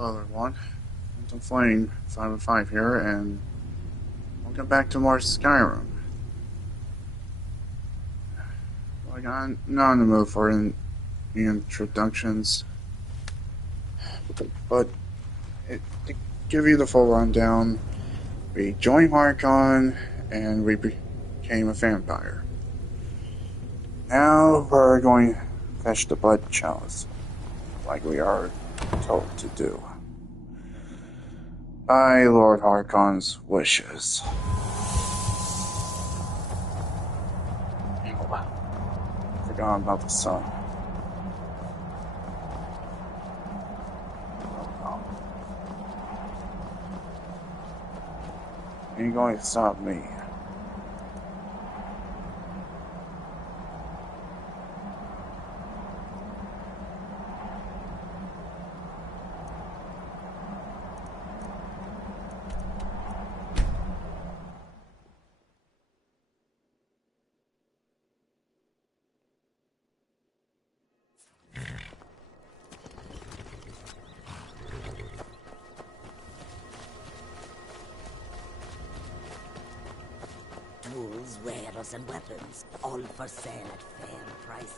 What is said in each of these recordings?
Hello everyone, Phantom Flame 505 here, and welcome back to more Skyrim. Well, I'm not in the mood for the introductions, but to give you the full rundown, we joined Harkon and we became a vampire. Now we're going to fetch the blood chalice, like we are told to do, by Lord Harkon's wishes. Forgot about the sun. Ain't going to stop me. Tools, wares, and weapons, all for sale at fair prices.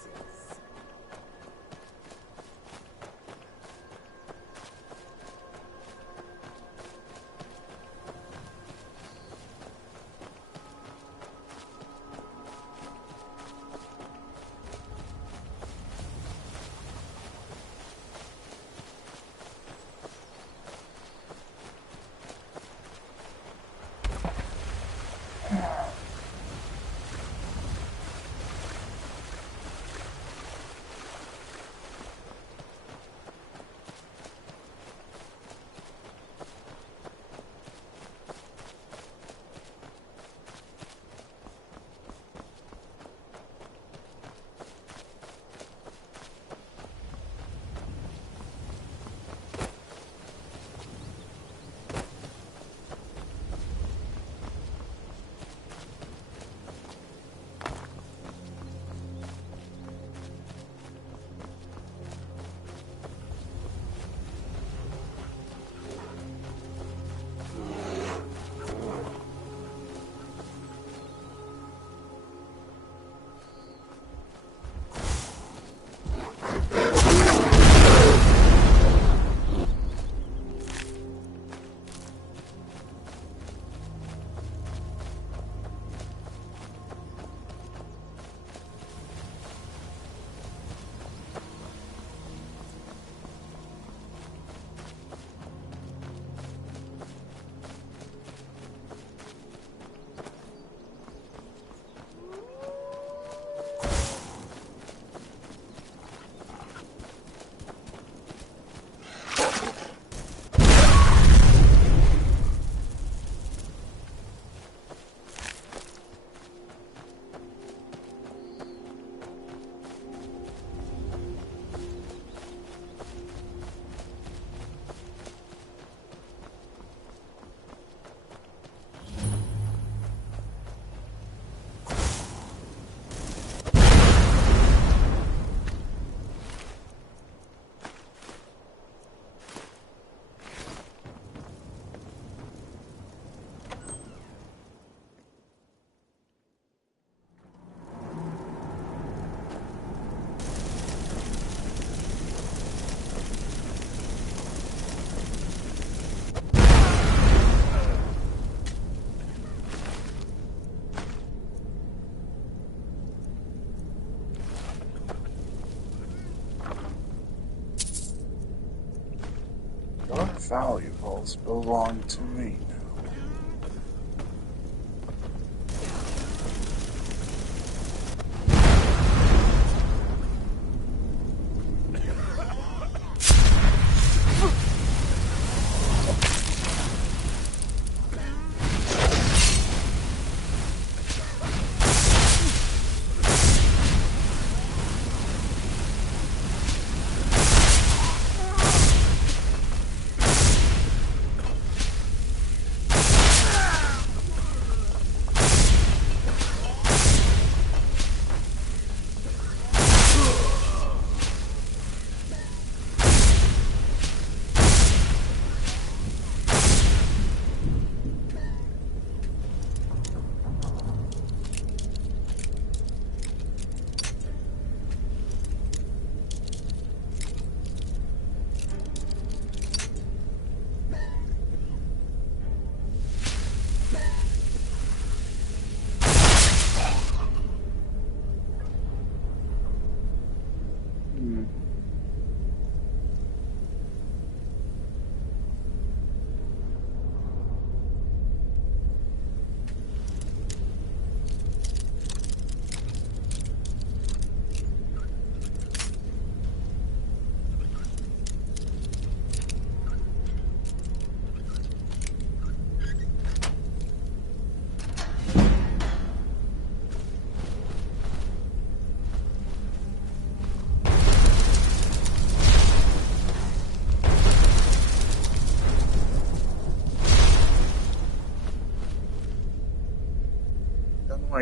Your valuables belong to me now.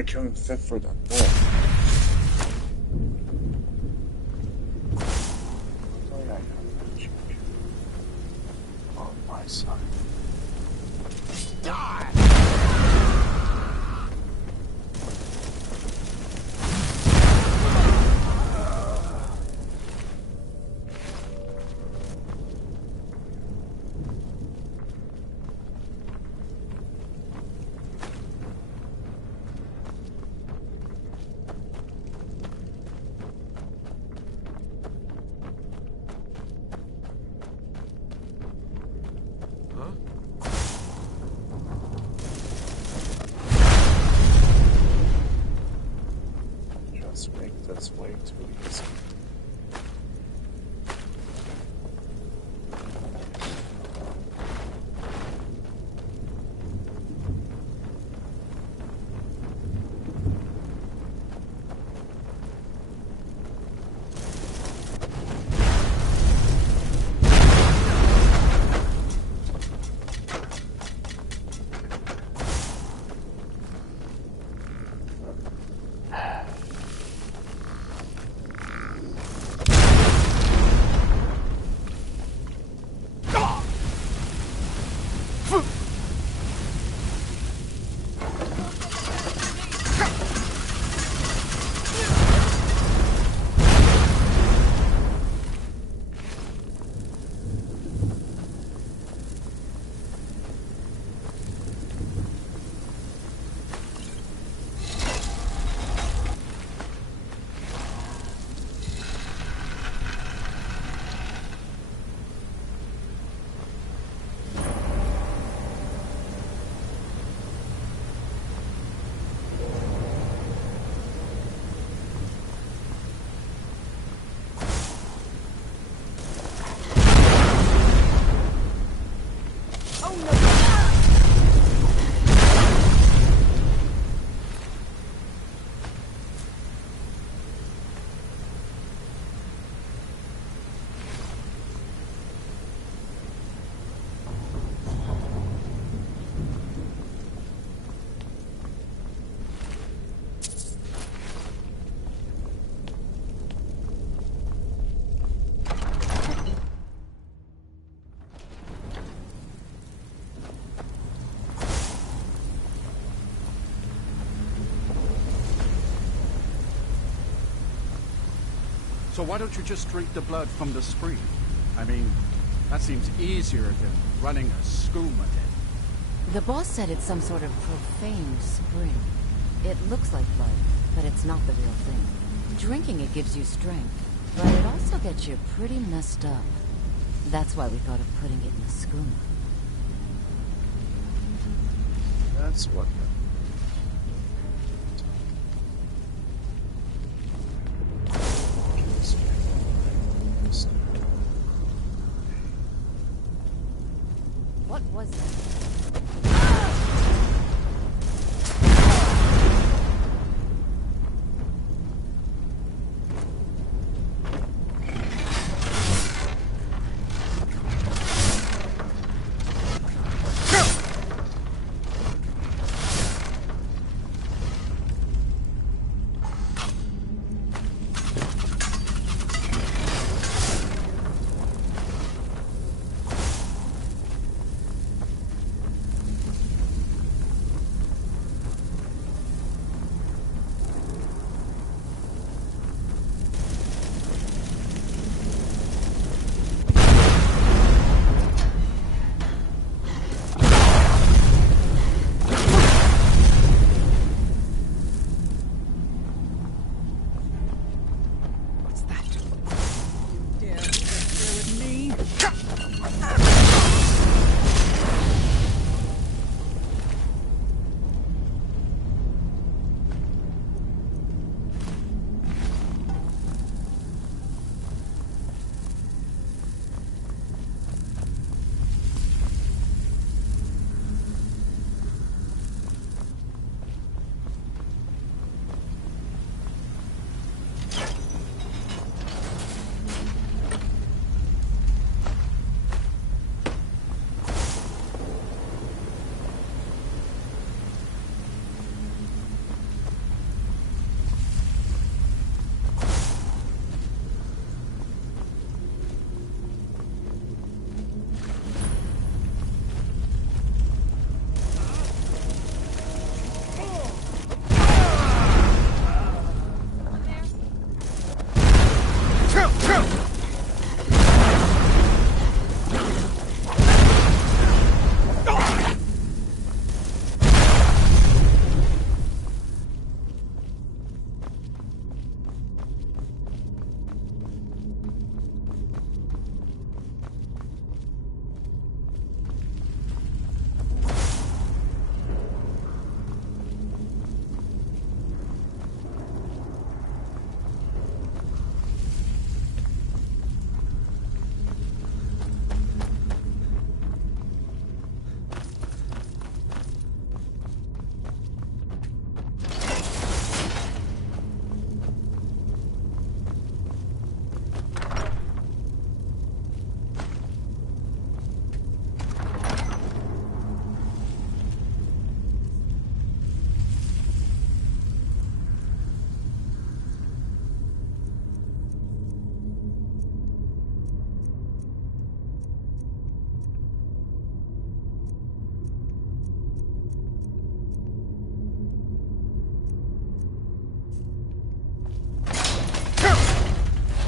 I couldn't fit for that ball. Why I have magic on my side. Die! Just make this way too easy. So why don't you just drink the blood from the spring? I mean, that seems easier than running a skooma den. The boss said it's some sort of profane spring. It looks like blood, but it's not the real thing. Drinking it gives you strength, but it also gets you pretty messed up. That's why we thought of putting it in a skooma. That's what. What was that?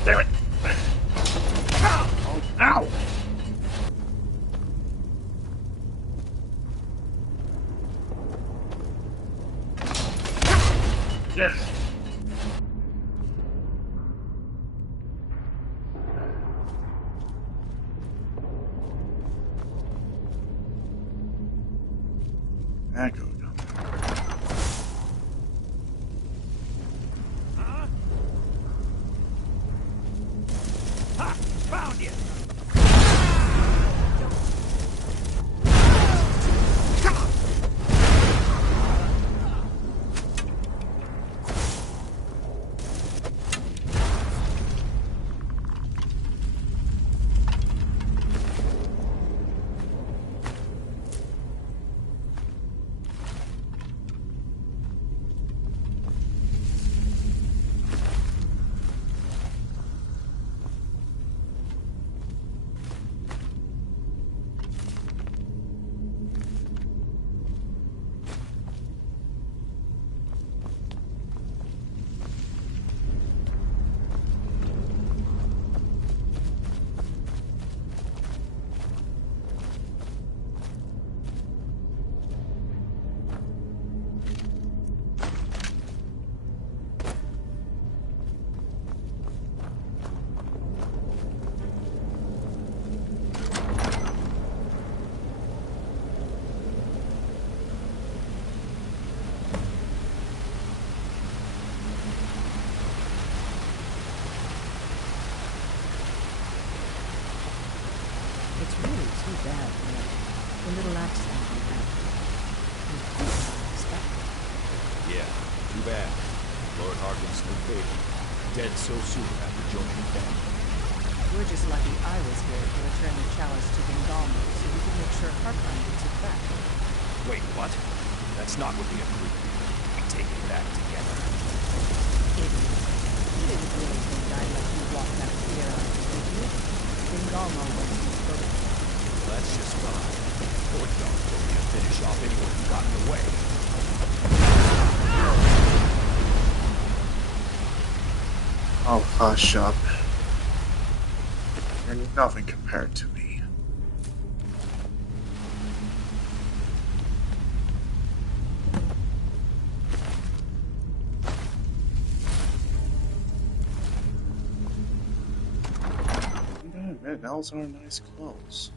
Damn it! Oh, ow! Yes! That goes down. Ha! Found you! It's really too bad, Nick. The little accident we had. It was unexpected. Yeah, too bad. Lord Harkin's new baby. Dead so soon after joining the family. We're just lucky I was here to return the chalice to Bengalmo so we could make sure Harkon gets it back. Wait, what? That's not what we agreed. We take it back together. Idiot. You didn't really think I'd let you walk out here on me, did you? Bengalmo was his birth. That's just fine. Lord Dog told me to finish off anyone who got in the way. Oh, hush up. You're nothing compared to me. You gotta admit, those are nice clothes.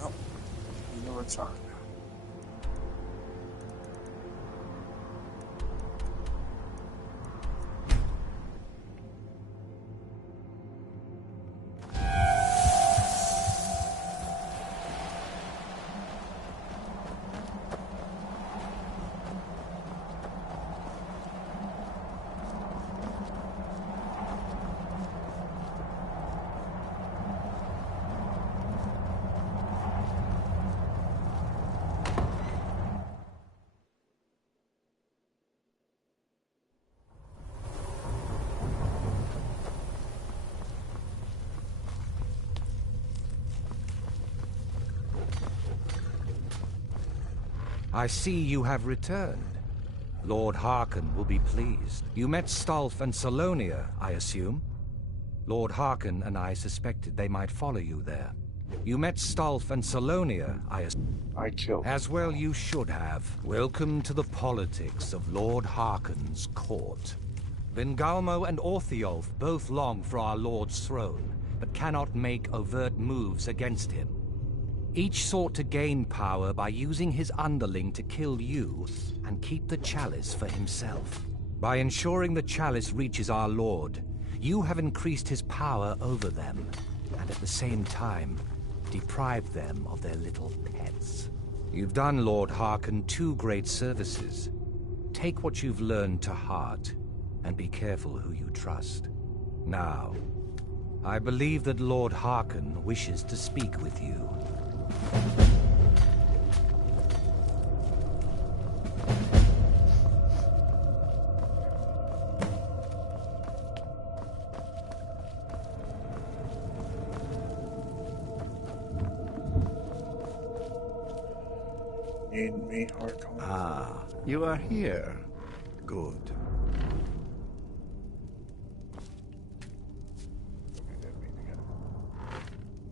Well, you know it's on. I see you have returned. Lord Harkon will be pleased. You met Stulf and Salonia, I assume? Lord Harkon and I suspected they might follow you there. You met Stulf and Salonia, I killed him. As well you should have. Welcome to the politics of Lord Harkon's court. Vingalmo and Orthiolf both long for our Lord's throne, but cannot make overt moves against him. Each sought to gain power by using his underling to kill you and keep the chalice for himself. By ensuring the chalice reaches our Lord, you have increased his power over them, and at the same time, deprived them of their little pets. You've done Lord Harkon 2 great services. Take what you've learned to heart, and be careful who you trust. Now, I believe that Lord Harkon wishes to speak with you. Need me, Harkon? Ah, you are here. Good.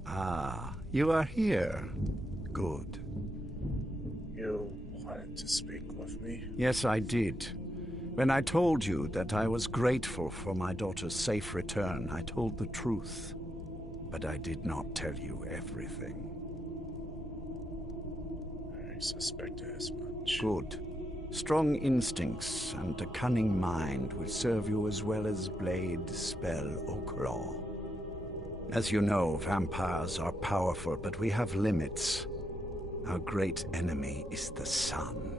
Ah, you are here. Good. You wanted to speak with me? Yes, I did. When I told you that I was grateful for my daughter's safe return, I told the truth. But I did not tell you everything. I suspected as much. Good. Strong instincts and a cunning mind will serve you as well as blade, spell, or claw. As you know, vampires are powerful, but we have limits. Our great enemy is the sun.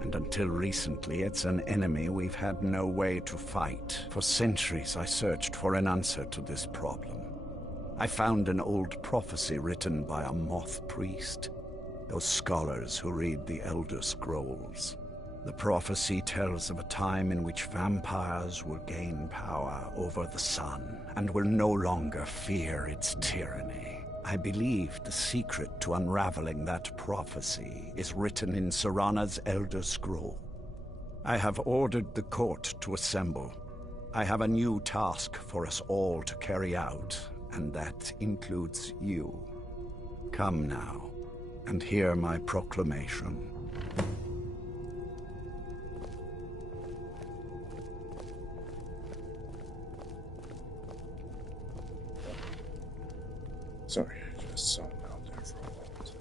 And until recently, it's an enemy we've had no way to fight. For centuries, I searched for an answer to this problem. I found an old prophecy written by a moth priest. Those scholars who read the Elder Scrolls. The prophecy tells of a time in which vampires will gain power over the sun and will no longer fear its tyranny. I believe the secret to unraveling that prophecy is written in Serana's Elder Scroll. I have ordered the court to assemble. I have a new task for us all to carry out, and that includes you. Come now, and hear my proclamation. Sorry, I just saw him out there for a moment.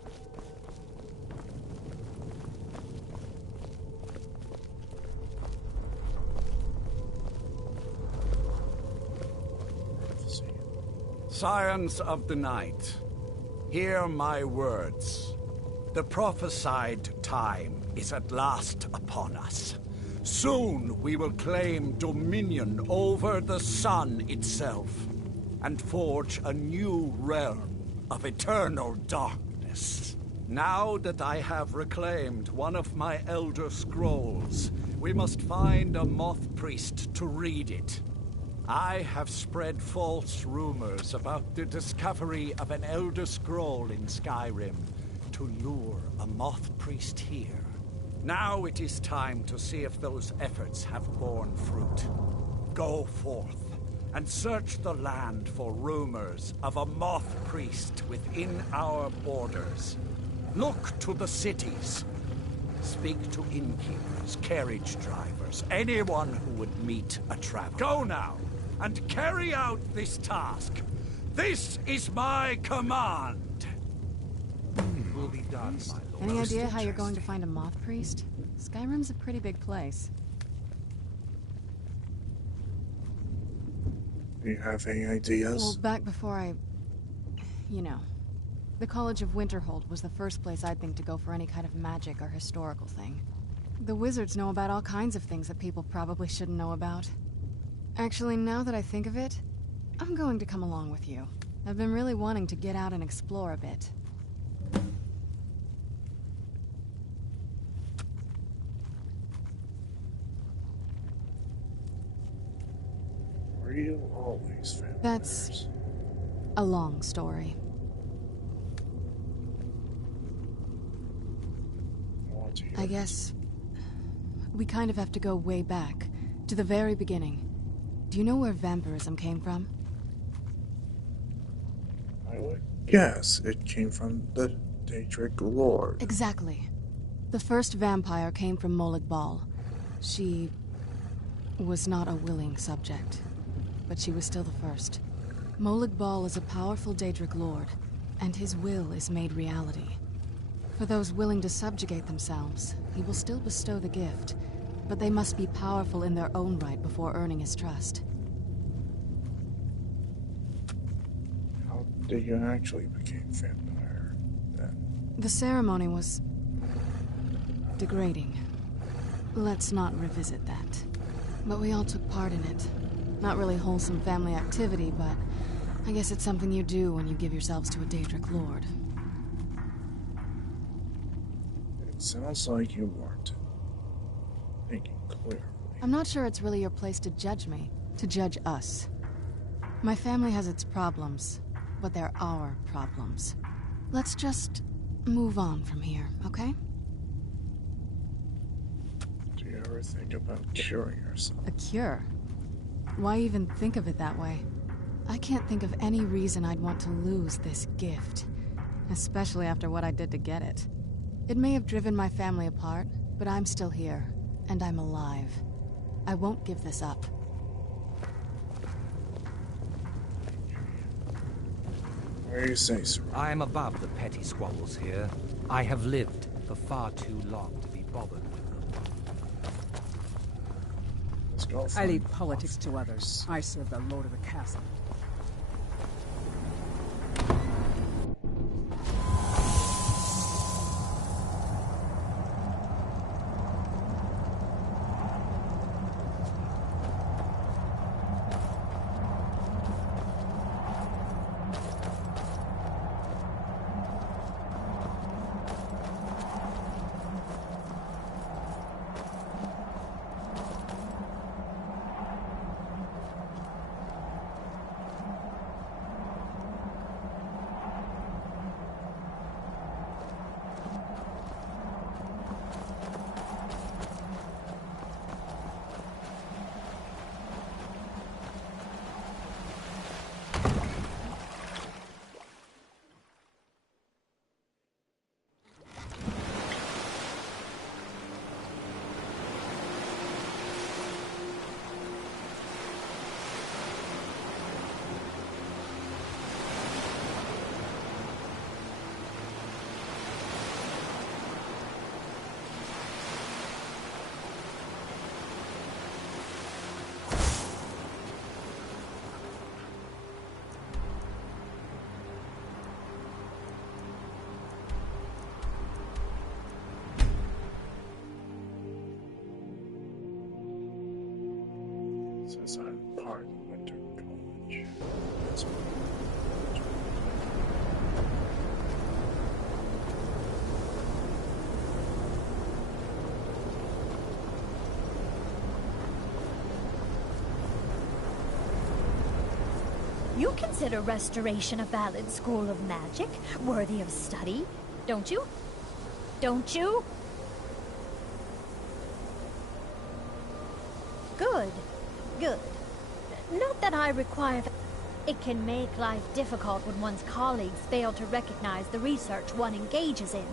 Scions of the night, hear my words. The prophesied time is at last upon us. Soon we will claim dominion over the sun itself, and forge a new realm of eternal darkness. Now that I have reclaimed one of my Elder Scrolls, we must find a moth priest to read it. I have spread false rumors about the discovery of an Elder Scroll in Skyrim to lure a moth priest here. Now it is time to see if those efforts have borne fruit. Go forth and search the land for rumors of a moth priest within our borders. Look to the cities. Speak to innkeepers, carriage drivers, anyone who would meet a traveler. Go now, and carry out this task. This is my command. It will be done, my lord. Any idea how you're going to find a moth priest? Skyrim's a pretty big place. Do you have any ideas? Well, back before the College of Winterhold was the first place I'd think to go for any kind of magic or historical thing. The wizards know about all kinds of things that people probably shouldn't know about. Actually, now that I think of it, I'm going to come along with you. I've been really wanting to get out and explore a bit. Were you always vampires? That's a long story. I want to hear I guess we kind of have to go way back, to the very beginning. Do you know where vampirism came from? I would guess it came from the Daedric Lord. Exactly. The first vampire came from Molag Bal. She was not a willing subject, but she was still the first. Molag Bal is a powerful Daedric Lord, and his will is made reality. For those willing to subjugate themselves, he will still bestow the gift, but they must be powerful in their own right before earning his trust. How did you actually become vampire then? The ceremony was degrading. Let's not revisit that. But we all took part in it. Not really wholesome family activity, but I guess it's something you do when you give yourselves to a Daedric Lord. It sounds like you weren't thinking clearly. I'm not sure it's really your place to judge me, to judge us. My family has its problems, but they're our problems. Let's just move on from here, okay? Do you ever think about curing yourself? A cure? Why even think of it that way? I can't think of any reason I'd want to lose this gift, especially after what I did to get it. It may have driven my family apart, but I'm still here, and I'm alive. I won't give this up. Where do you say, sir? I am above the petty squabbles here. I have lived for far too long to be bothered with them. Let's go I find leave politics to others. I serve the lord of the castle. Since I'm part of Winter College. That's You consider restoration a valid school of magic, worthy of study, don't you? Don't you? Good. Good. Not that I require... It can make life difficult when one's colleagues fail to recognize the research one engages in.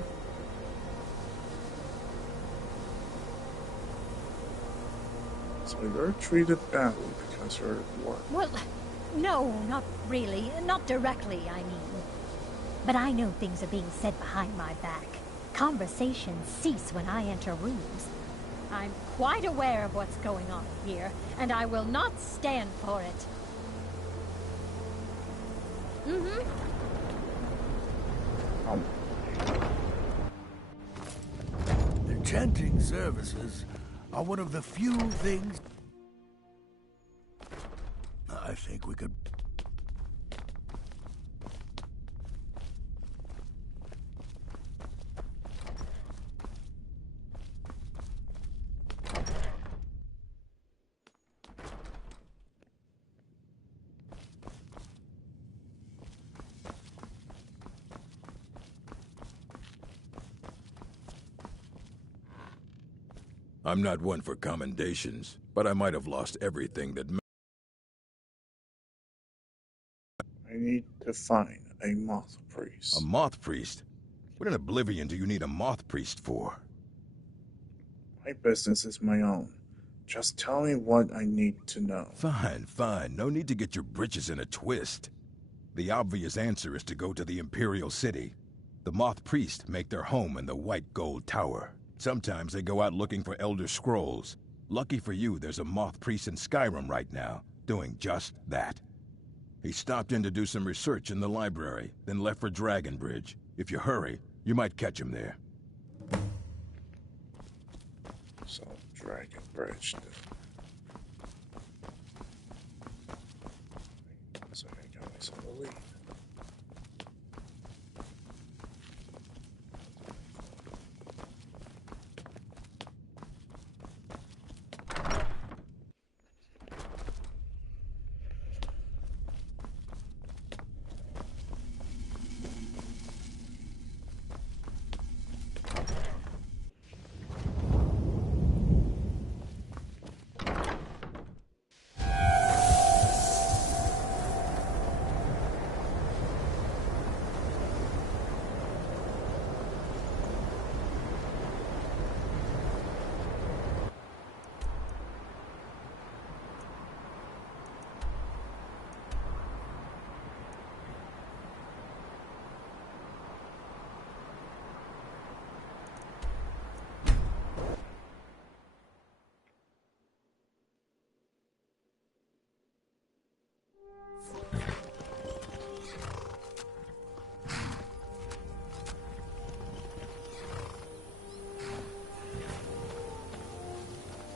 So you're treated badly because you're at work. Well, no, not really. Not directly, I mean. But I know things are being said behind my back. Conversations cease when I enter rooms. I'm quite aware of what's going on here, and I will not stand for it. Enchanting services are one of the few things I think we could... I'm not one for commendations, but I might have lost everything that I need to find a moth priest. A moth priest? What in oblivion do you need a moth priest for? My business is my own. Just tell me what I need to know. Fine, fine. No need to get your britches in a twist. The obvious answer is to go to the Imperial City. The moth priests make their home in the White Gold Tower. Sometimes they go out looking for Elder Scrolls. Lucky for you, there's a moth priest in Skyrim right now, doing just that. He stopped in to do some research in the library, then left for Dragonbridge. If you hurry, you might catch him there. So, Dragonbridge. So I got myself a lead.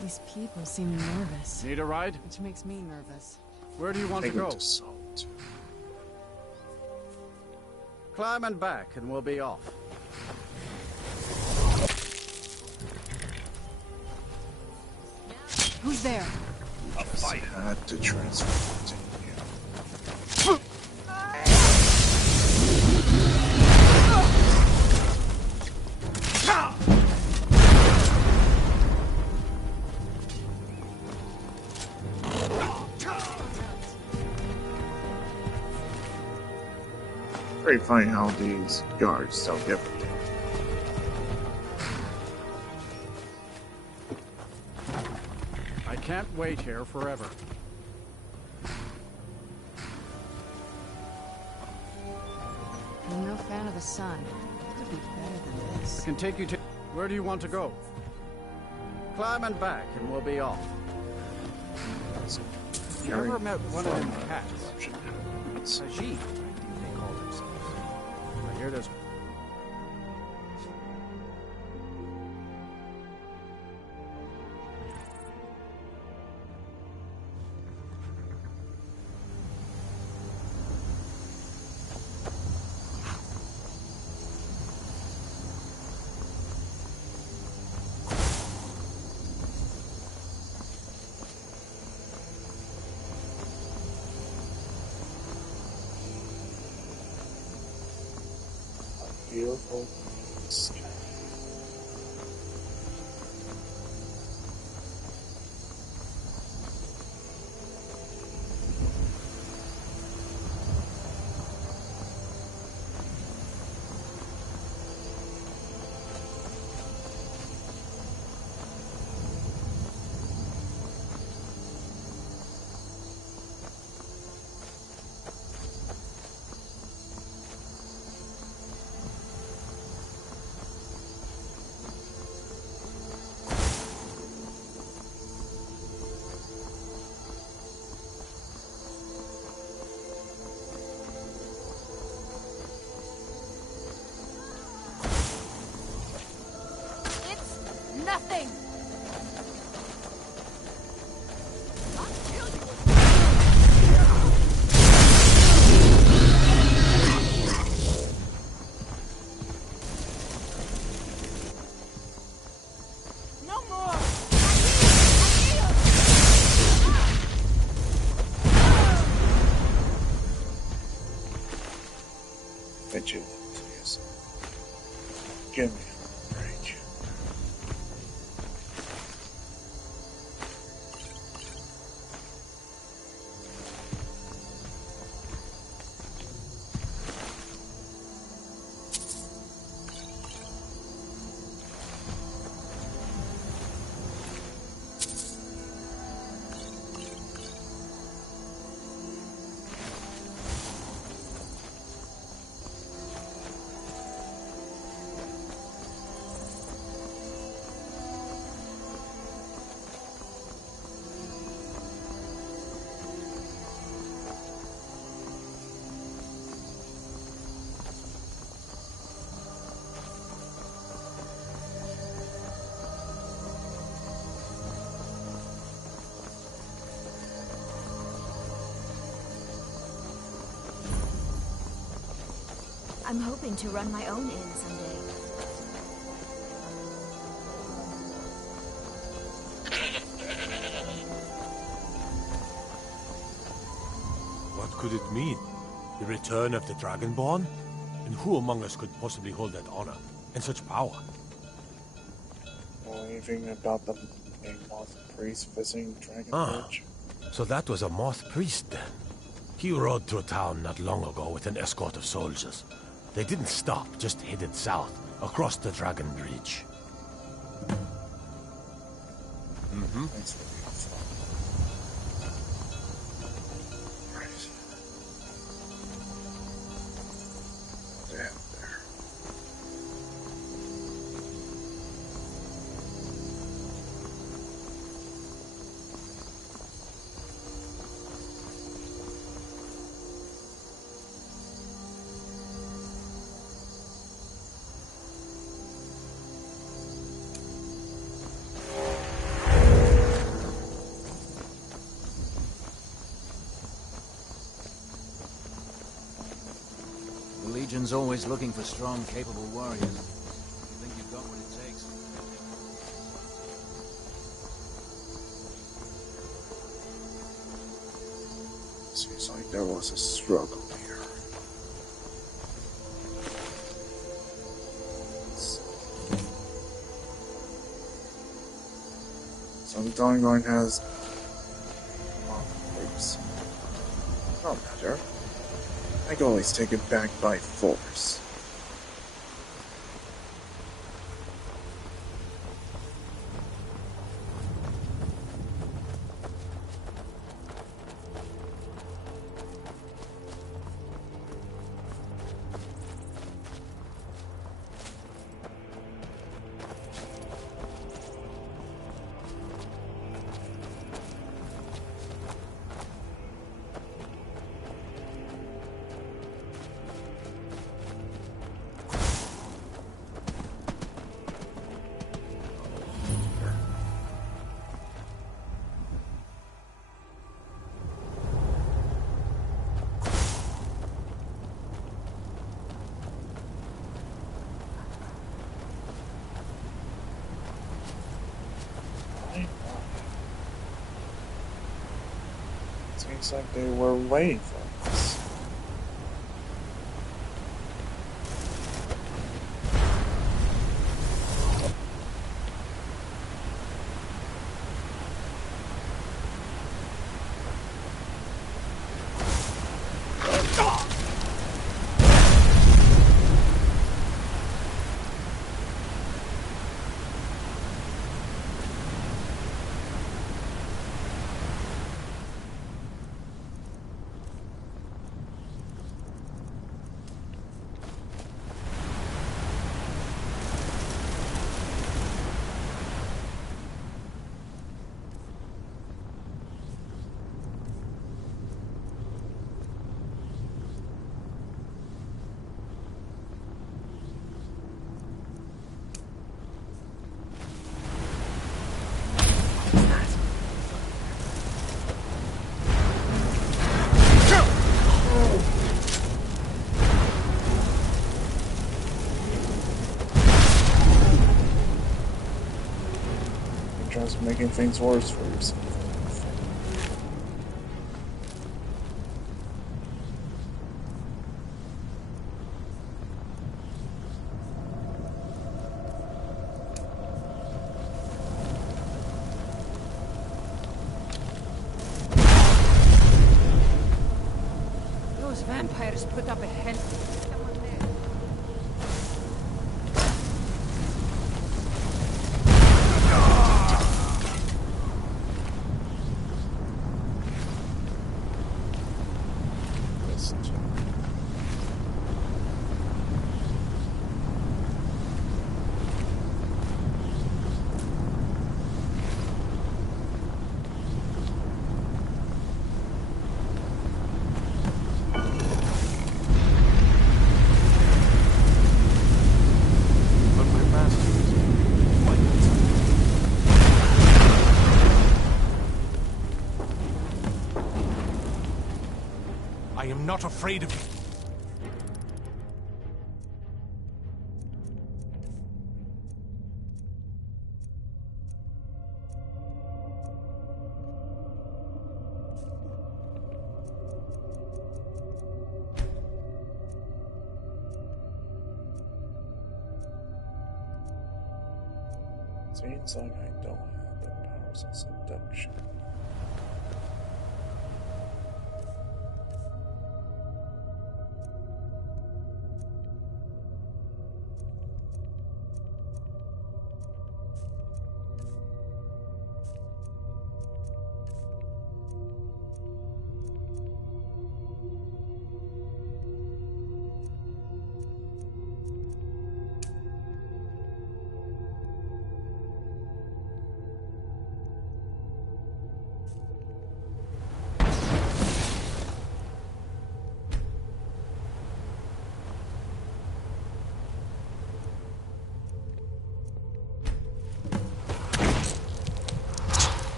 These people seem nervous, Need a ride? which makes me nervous. Where do you want to Take him go? to Salt. Climb and back, and we'll be off. Who's there? I had to transfer to you. Very funny how these guards don't give a damn. I can't wait here forever. I'm no fan of the sun. It could be better than this. I can take you to... Where do you want to go? Climb and back, and we'll be off. You ever met one of them cats? Sajid, I think they call themselves. I hear there's... Beautiful sky. Nothing! No more! Vigilance, yes. Give me a break. I'm hoping to run my own inn someday. What could it mean? The return of the Dragonborn? And who among us could possibly hold that honor and such power? Know anything about a moth priest visiting Dragonbridge? So that was a moth priest then. He rode through town not long ago with an escort of soldiers. They didn't stop, just headed south, across the Dragon Bridge. Thanks for the info. Right. What do they have there? The Legion's always looking for strong, capable warriors. You think you've got what it takes? Seems like there was a struggle here. So the Dawnguard has groups. No matter. I can always take it back by force. Seems like they were waiting for us. Just making things worse for yourself. Those vampires put up a hell. I am not afraid of you. Seems like I don't have the powers of seduction.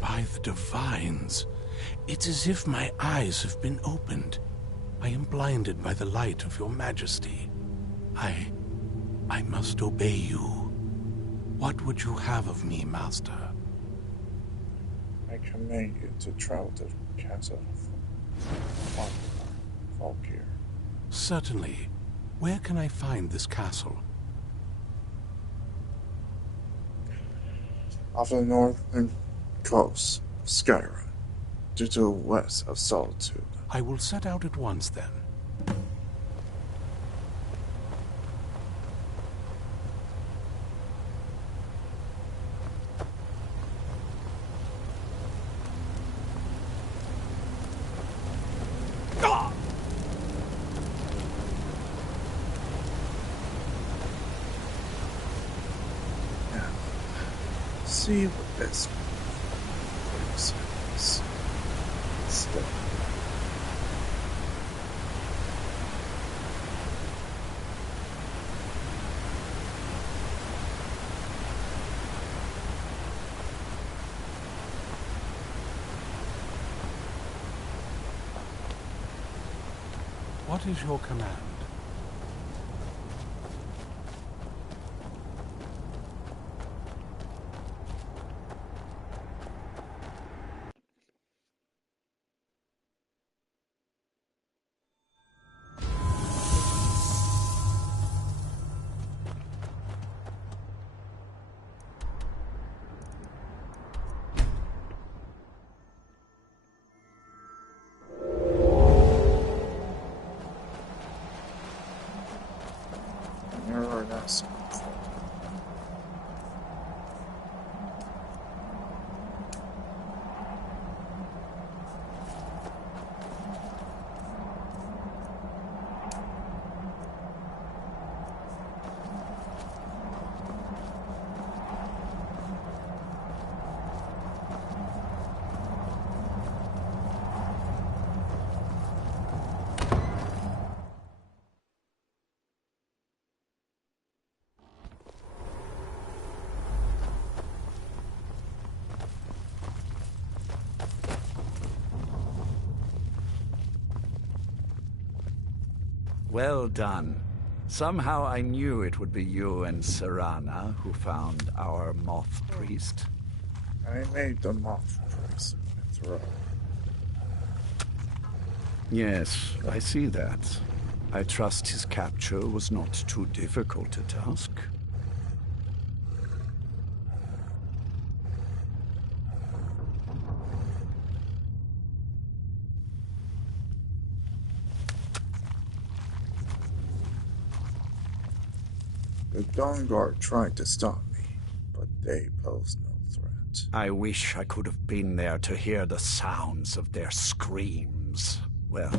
By the divines, it's as if my eyes have been opened. I am blinded by the light of your majesty. I must obey you. What would you have of me, master? I command you to travel to the castle of Valkyr. Certainly. Where can I find this castle? Off the northern coast of Skyrim, due to the west of Solitude. I will set out at once, then. See what this is. Still. What is your command? Well done. Somehow I knew it would be you and Serana who found our moth priest. I made the moth priest throw. Yes, I see that. I trust his capture was not too difficult a task. The Dawn Guard tried to stop me, but they posed no threat. I wish I could have been there to hear the sounds of their screams. Well,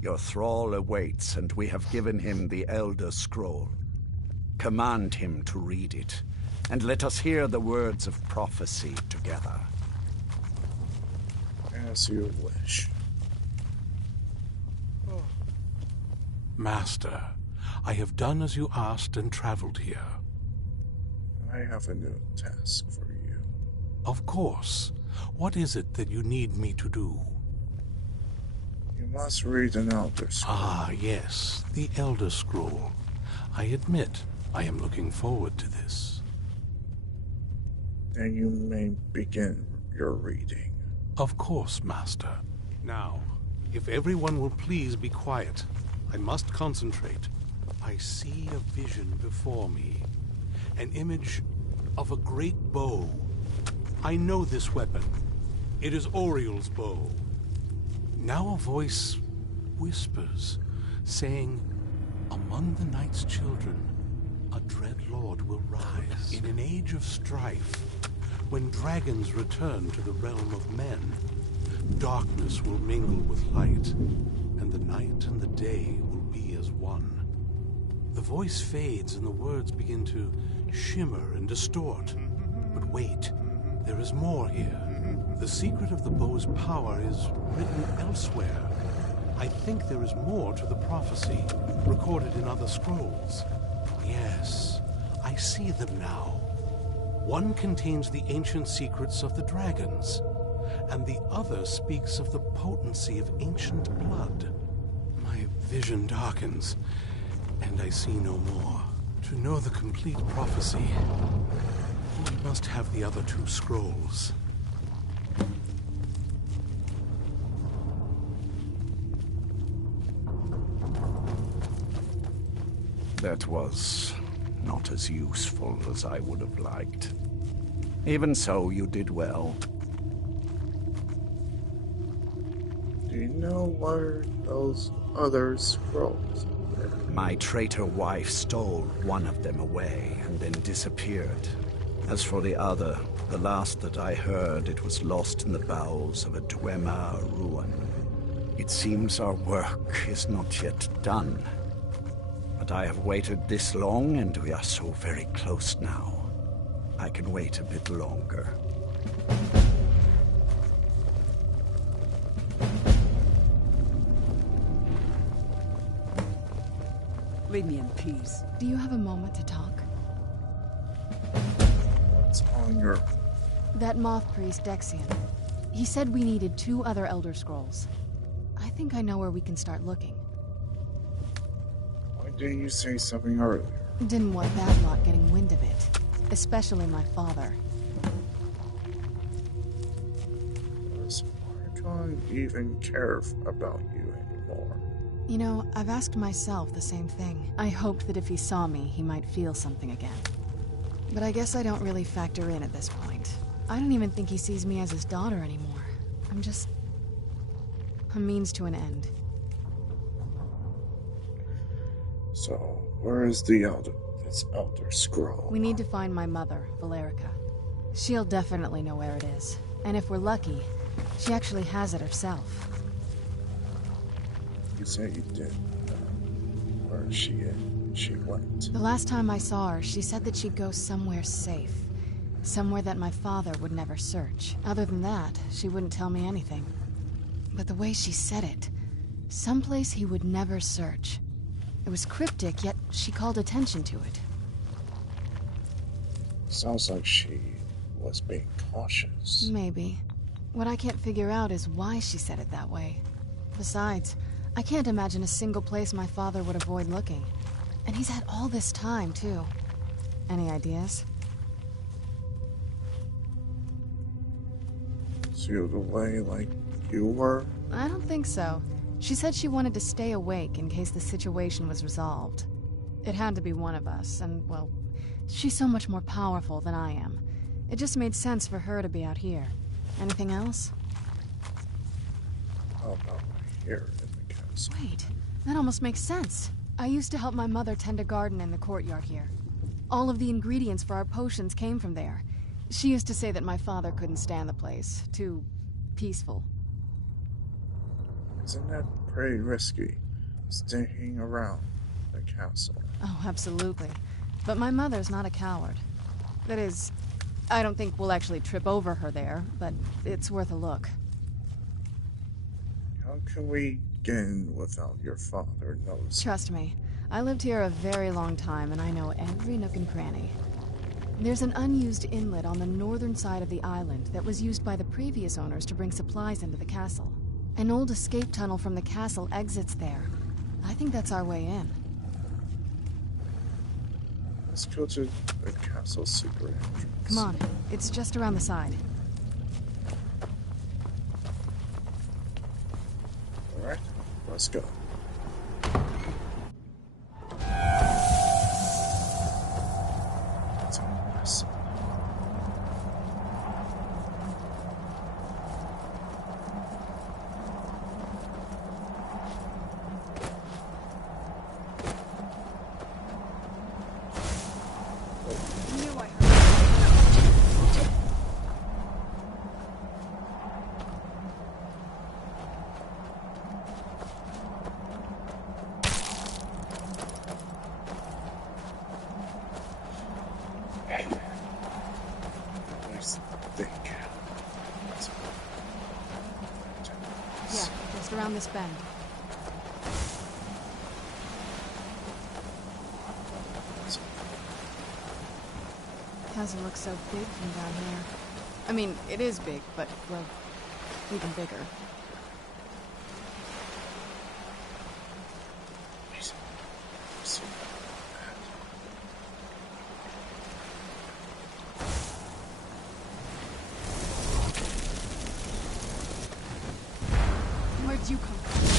your thrall awaits, and we have given him the Elder Scroll. Command him to read it, and let us hear the words of prophecy together. As you wish. Master, I have done as you asked and traveled here. I have a new task for you. Of course. What is it that you need me to do? You must read an Elder Scroll. Ah, yes, the Elder Scroll. I admit, I am looking forward to this. Then you may begin your reading. Of course, Master. Now, if everyone will please be quiet, I must concentrate. I see a vision before me. An image of a great bow. I know this weapon. It is Oriel's bow. Now a voice whispers, saying, among the night's children, a dread lord will rise. In an age of strife, when dragons return to the realm of men, darkness will mingle with light, and the night and the day will be as one. The voice fades and the words begin to shimmer and distort. But wait, there is more here. The secret of the bow's power is written elsewhere. I think there is more to the prophecy, recorded in other scrolls. Yes, I see them now. One contains the ancient secrets of the dragons, and the other speaks of the potency of ancient blood. My vision darkens, and I see no more. To know the complete prophecy, we must have the other two scrolls. That was not as useful as I would have liked. Even so, you did well. Do you know where those other scrolls are? My traitor wife stole one of them away and then disappeared. As for the other, the last that I heard, it was lost in the bowels of a Dwemer ruin. It seems our work is not yet done. But I have waited this long, and we are so very close now. I can wait a bit longer. Leave me in peace. Do you have a moment to talk? What's on your... That moth priest, Dexian. He said we needed 2 other Elder Scrolls. I think I know where we can start looking. Why didn't you say something earlier? Didn't want that lot getting wind of it. Especially my father. Does Archon even care about you anymore? You know, I've asked myself the same thing. I hoped that if he saw me, he might feel something again. But I guess I don't really factor in at this point. I don't even think he sees me as his daughter anymore. I'm just... a means to an end. So, where is this Elder Scroll? We need to find my mother, Valerica. She'll definitely know where it is. And if we're lucky, she actually has it herself. You said you did. Where is she at? She went. The last time I saw her, she said that she'd go somewhere safe. Somewhere that my father would never search. Other than that, she wouldn't tell me anything. But the way she said it, someplace he would never search. It was cryptic, yet she called attention to it. Sounds like she was being cautious. Maybe. What I can't figure out is why she said it that way. Besides, I can't imagine a single place my father would avoid looking. And he's had all this time, too. Any ideas? Sealed away like you were? I don't think so. She said she wanted to stay awake in case the situation was resolved. It had to be one of us, and, well, she's so much more powerful than I am. It just made sense for her to be out here. Anything else? How about here in the castle? Wait, that almost makes sense. I used to help my mother tend a garden in the courtyard here. All of the ingredients for our potions came from there. She used to say that my father couldn't stand the place. Too peaceful. Isn't that pretty risky, sticking around the castle? Oh, absolutely. But my mother's not a coward. That is, I don't think we'll actually trip over her there, but it's worth a look. How can we get in without your father knows? Trust me, I lived here a very long time and I know every nook and cranny. There's an unused inlet on the northern side of the island that was used by the previous owners to bring supplies into the castle. An old escape tunnel from the castle exits there. I think that's our way in. Let's go to the castle secret entrance. Come on, it's just around the side. Alright, let's go. around this bend. Doesn't look so big from down here. I mean, it is big, but, well, even bigger. Where'd you come from?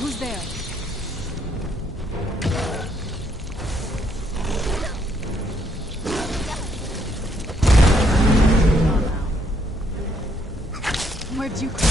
Who's there? Where'd you come from?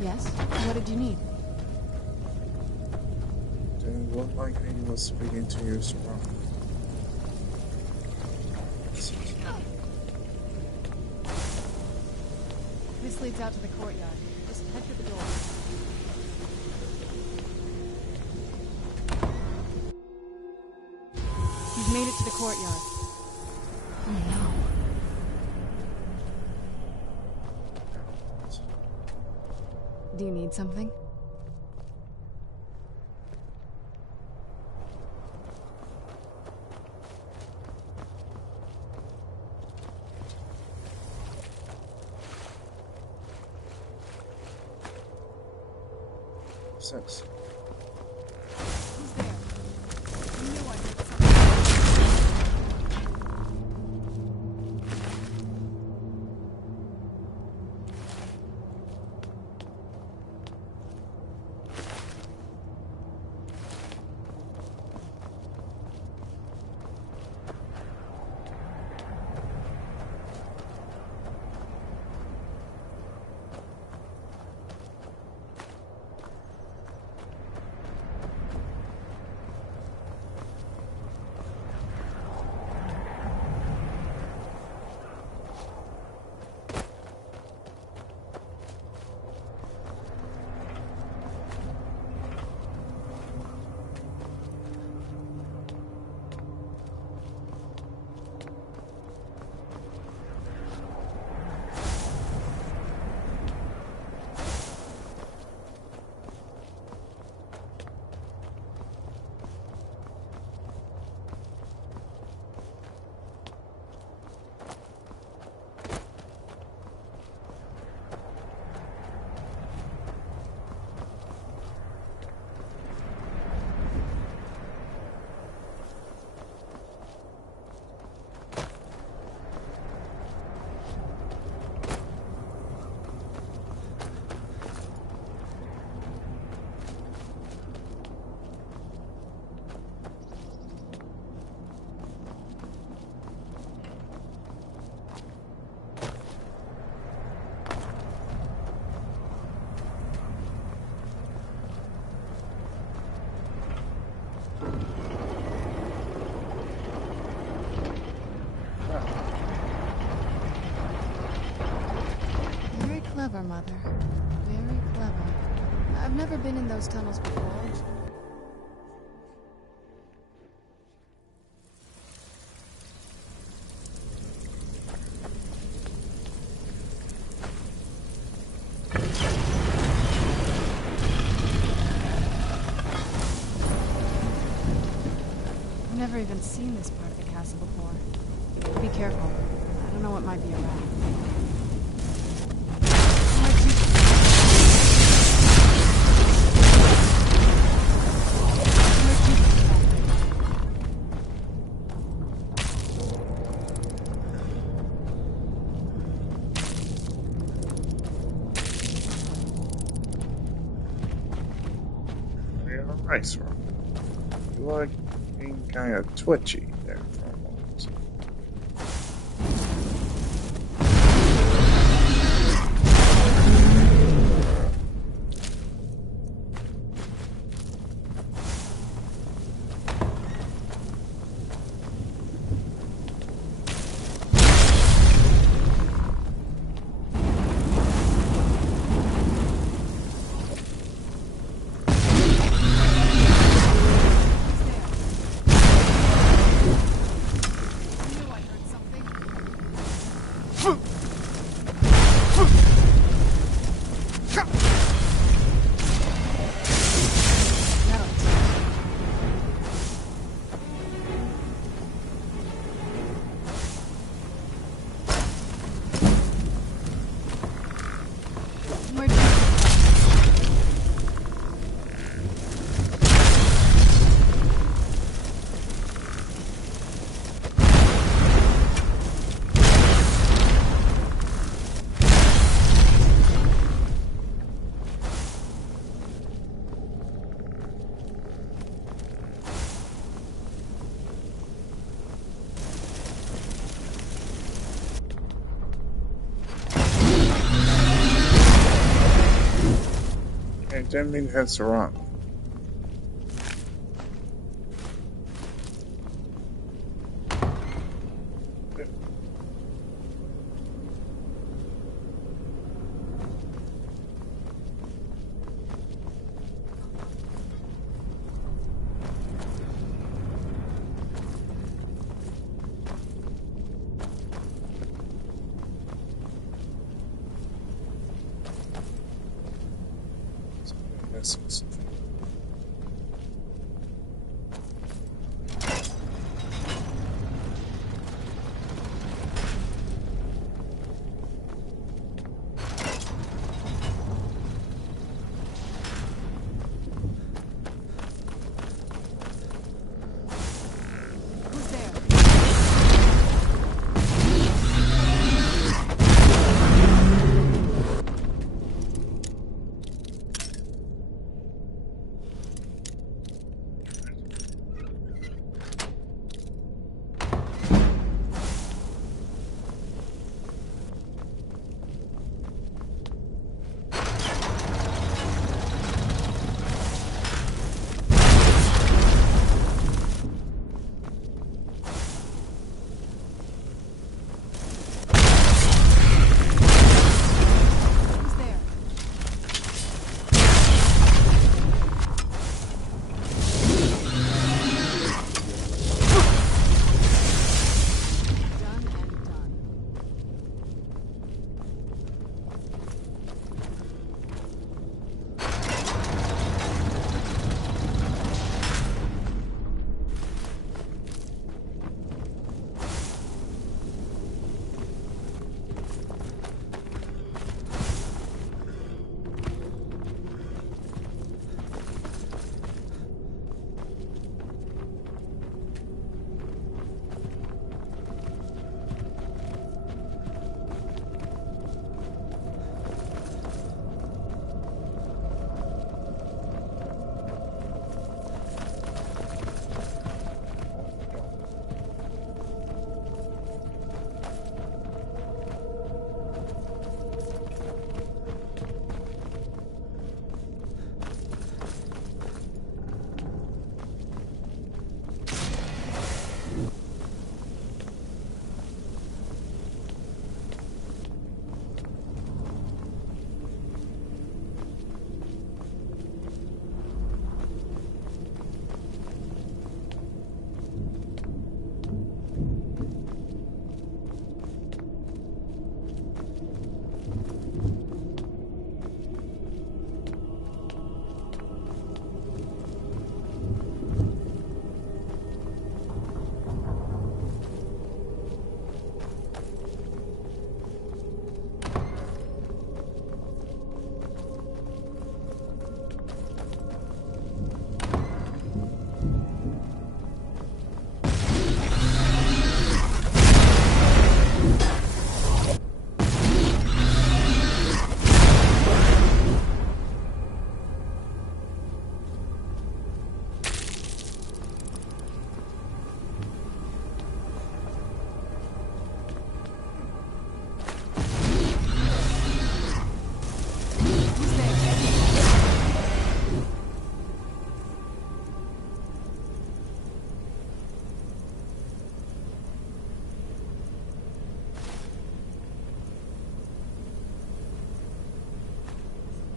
Yes? What did you need? Didn't look like he was speaking to you, Sprung. This leads out to the courtyard. Just head for the door. You've made it to the courtyard. Oh no. Do you need something? Six. Who's there? I knew I heard clever, Mother. Very clever. I've never been in those tunnels before. I've never even seen this part of the castle before. Be careful. I don't know what might be around. Nice one. You are being kind of twitchy there for a moment. I didn't mean that's wrong. Essence.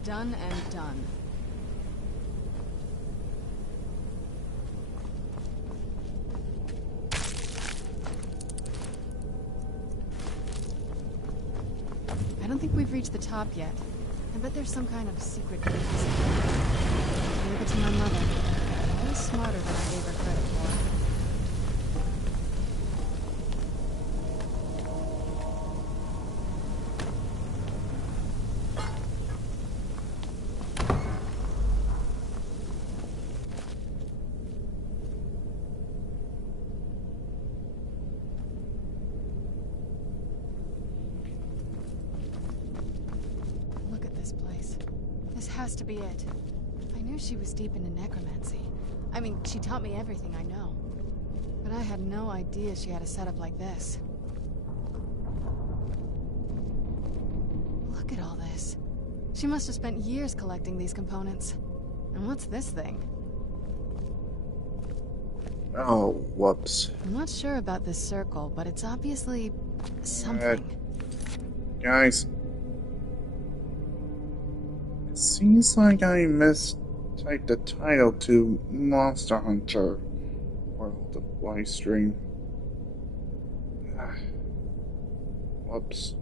Done and done. I don't think we've reached the top yet. I bet there's some kind of secret base. Leave it to my mother. Always smarter than I gave her credit for. Has to be it. I knew she was deep into necromancy. I mean, she taught me everything I know. But I had no idea she had a setup like this. Look at all this. She must have spent years collecting these components. And what's this thing? Oh, whoops. I'm not sure about this circle, but it's obviously something. Guys. It seems like I mistyped the title to Monster Hunter World of Livestream. Whoops.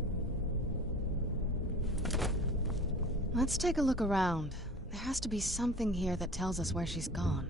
Let's take a look around. There has to be something here that tells us where she's gone.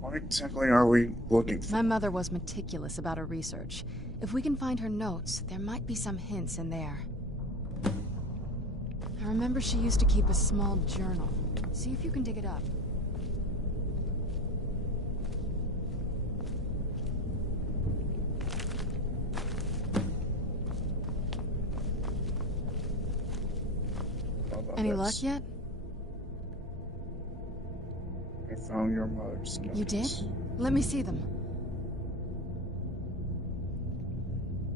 What exactly are we looking for? My mother was meticulous about her research. If we can find her notes, there might be some hints in there. I remember she used to keep a small journal. See if you can dig it up. Any luck yet? I found your mother's notes. You did? Let me see them.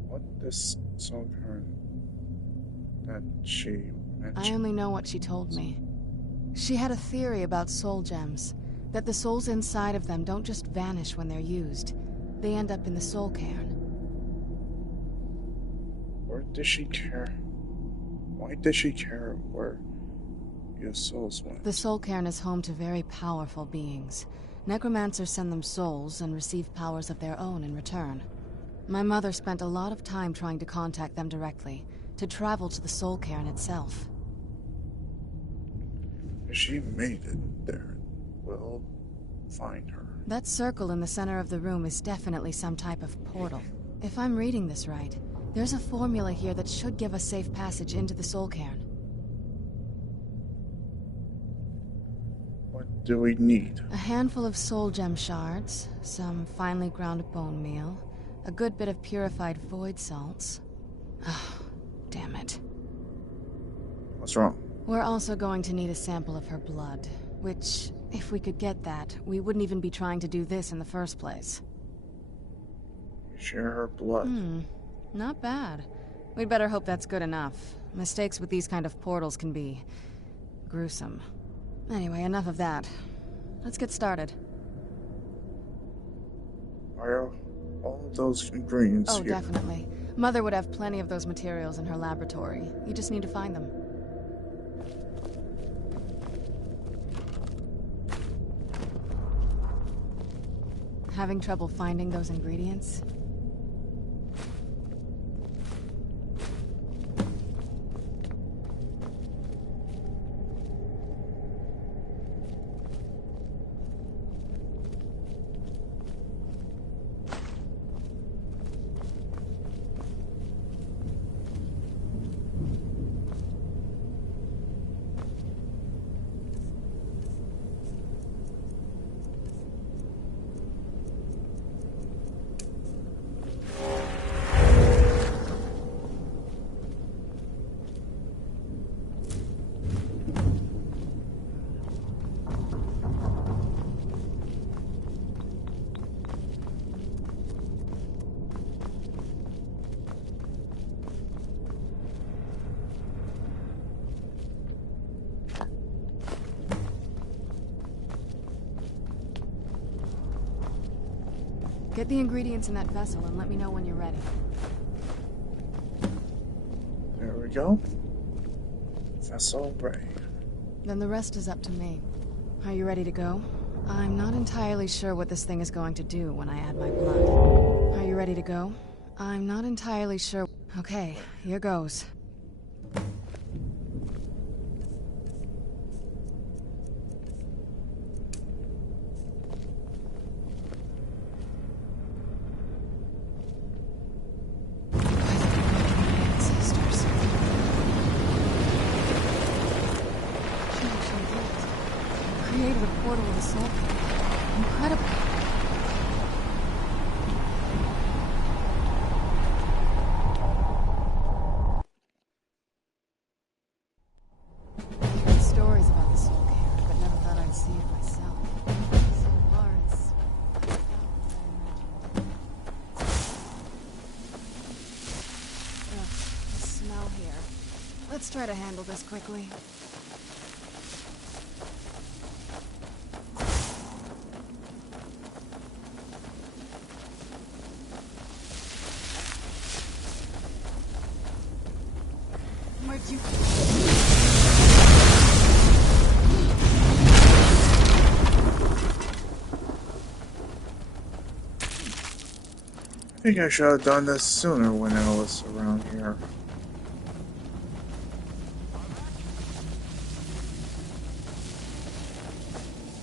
What this Skyrim that she mentioned? I only know what she told me. She had a theory about soul gems. That the souls inside of them don't just vanish when they're used. They end up in the soul cairn. Where did she care? Why did she care where your souls went? The soul cairn is home to very powerful beings. Necromancers send them souls and receive powers of their own in return. My mother spent a lot of time trying to contact them directly, to travel to the soul cairn itself. If she made it there, we'll find her. That circle in the center of the room is definitely some type of portal. If I'm reading this right, there's a formula here that should give us safe passage into the soul cairn. What do we need? A handful of soul gem shards, some finely ground bone meal, a good bit of purified void salts. Oh, damn it. What's wrong? We're also going to need a sample of her blood, which, if we could get that, we wouldn't even be trying to do this in the first place. Share her blood. Not bad. We'd better hope that's good enough. Mistakes with these kind of portals can be gruesome. Anyway, enough of that. Let's get started. Are all those ingredients Oh, here? definitely. Mother would have plenty of those materials in her laboratory. You just need to find them. Having trouble finding those ingredients? Get the ingredients in that vessel and let me know when you're ready. There we go. Vessel ready. Then the rest is up to me. Are you ready to go? I'm not entirely sure what this thing is going to do when I add my blood. Are you ready to go? I'm not entirely sure. Okay, here goes. Created a portal with a soul. Incredible. I've heard stories about the soul care, but never thought I'd see it myself. So far, it's not what I imagined. Ugh, the smell here. Let's try to handle this quickly. Where'd you... I think I should have done this sooner when I was around here.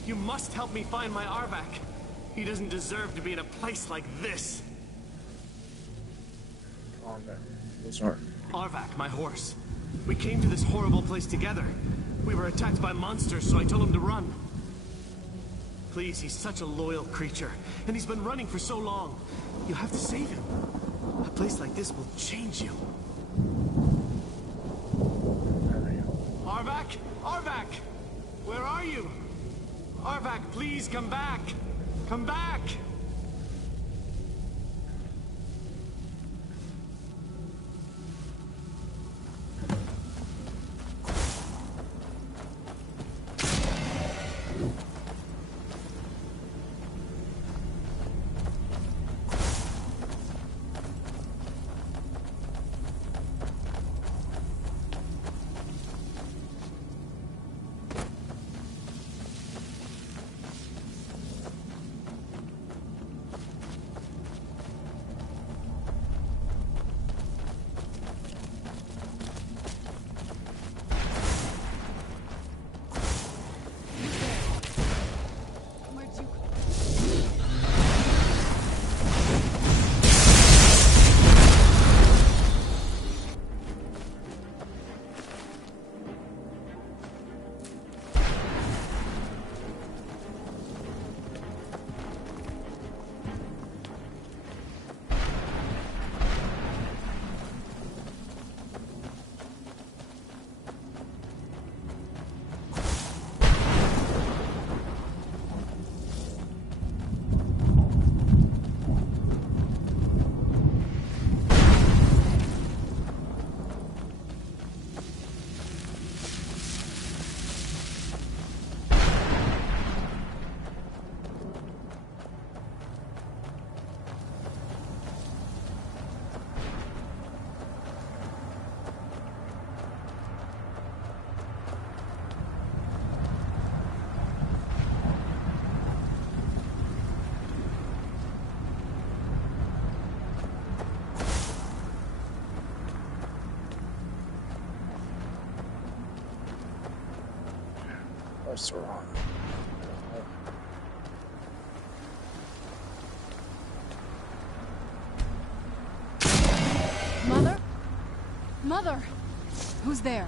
You must help me find my Arvak. He doesn't deserve to be in a place like this. Arvak, my horse. We came to this horrible place together. We were attacked by monsters, so I told him to run. Please, he's such a loyal creature, and he's been running for so long. You have to save him. A place like this will change you. Arvak? Arvak! Where are you? Arvak, please come back! Come back! Restaurant. Mother? Mother! Who's there?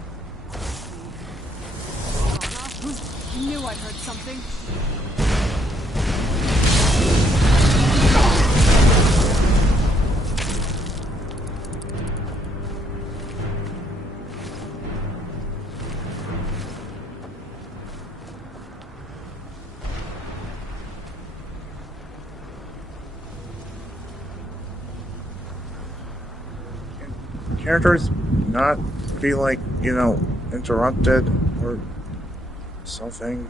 I knew I'd heard something. Characters not be like, you know, interrupted or something.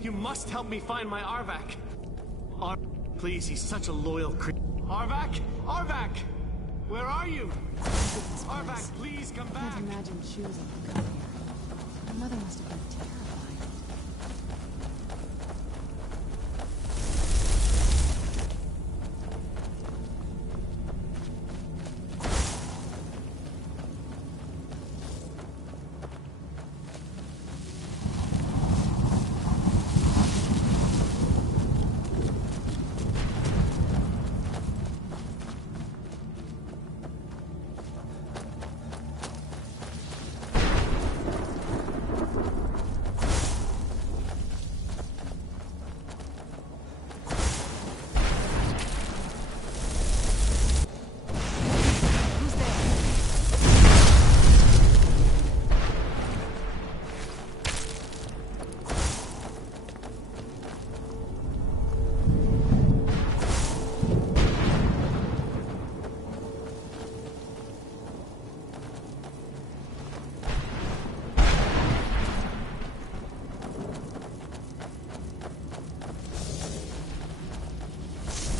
You must help me find my Arvak. Please, he's such a loyal creature. Arvak? Arvak! Where are you? Arvak, please come back! I can't imagine choosing to come here. My mother must have been terrified.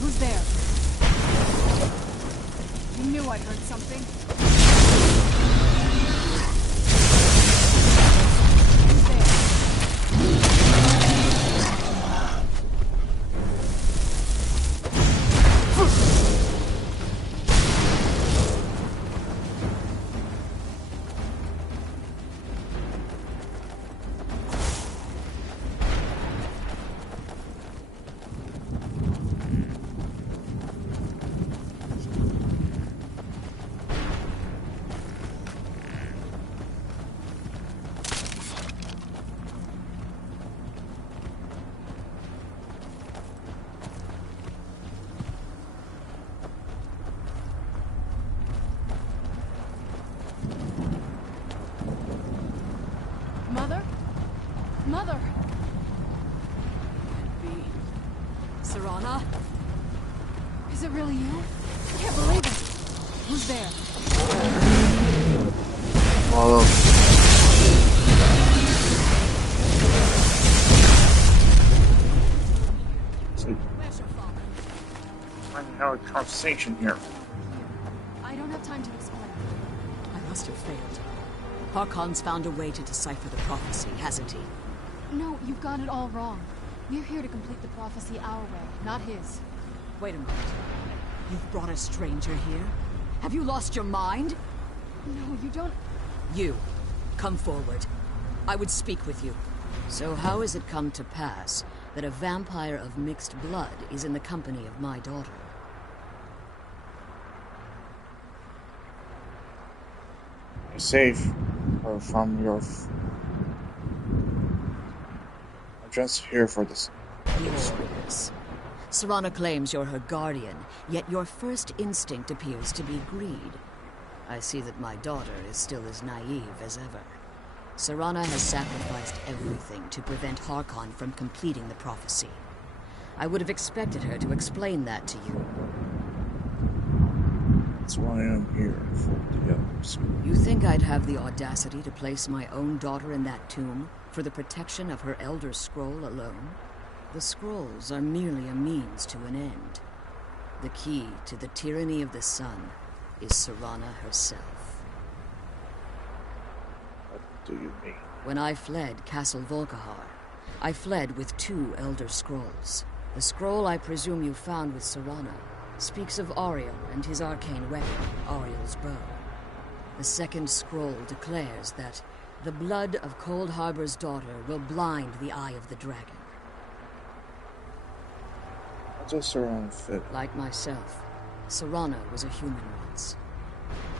Who's there? You knew I'd heard something. Who's there? Mother? Mother! Can't be. Serana? Is it really you? I can't believe it! Who's there? Follow. Where's your father? Trying to have a conversation here. I don't have time to explain. I must have failed. Harkon's found a way to decipher the prophecy, hasn't he? No, you've got it all wrong. We're here to complete the prophecy our way, not his. Wait a moment. You've brought a stranger here? Have you lost your mind? No, you don't... You, come forward. I would speak with you. So how has it come to pass that a vampire of mixed blood is in the company of my daughter? Save her from your... I'm just here for this. Yes. Serana claims you're her guardian, yet your first instinct appears to be greed. I see that my daughter is still as naive as ever. Serana has sacrificed everything to prevent Harkon from completing the prophecy. I would have expected her to explain that to you. That's why I'm here, for the others. You think I'd have the audacity to place my own daughter in that tomb for the protection of her Elder Scroll alone? The scrolls are merely a means to an end. The key to the tyranny of the sun is Serana herself. What do you mean? When I fled Castle Volkihar, I fled with 2 Elder Scrolls. The scroll I presume you found with Serana speaks of Ariel and his arcane weapon, Ariel's bow. The second scroll declares that the blood of Cold Harbor's daughter will blind the eye of the dragon. How does Serana fit? Like myself, Serana was a human once.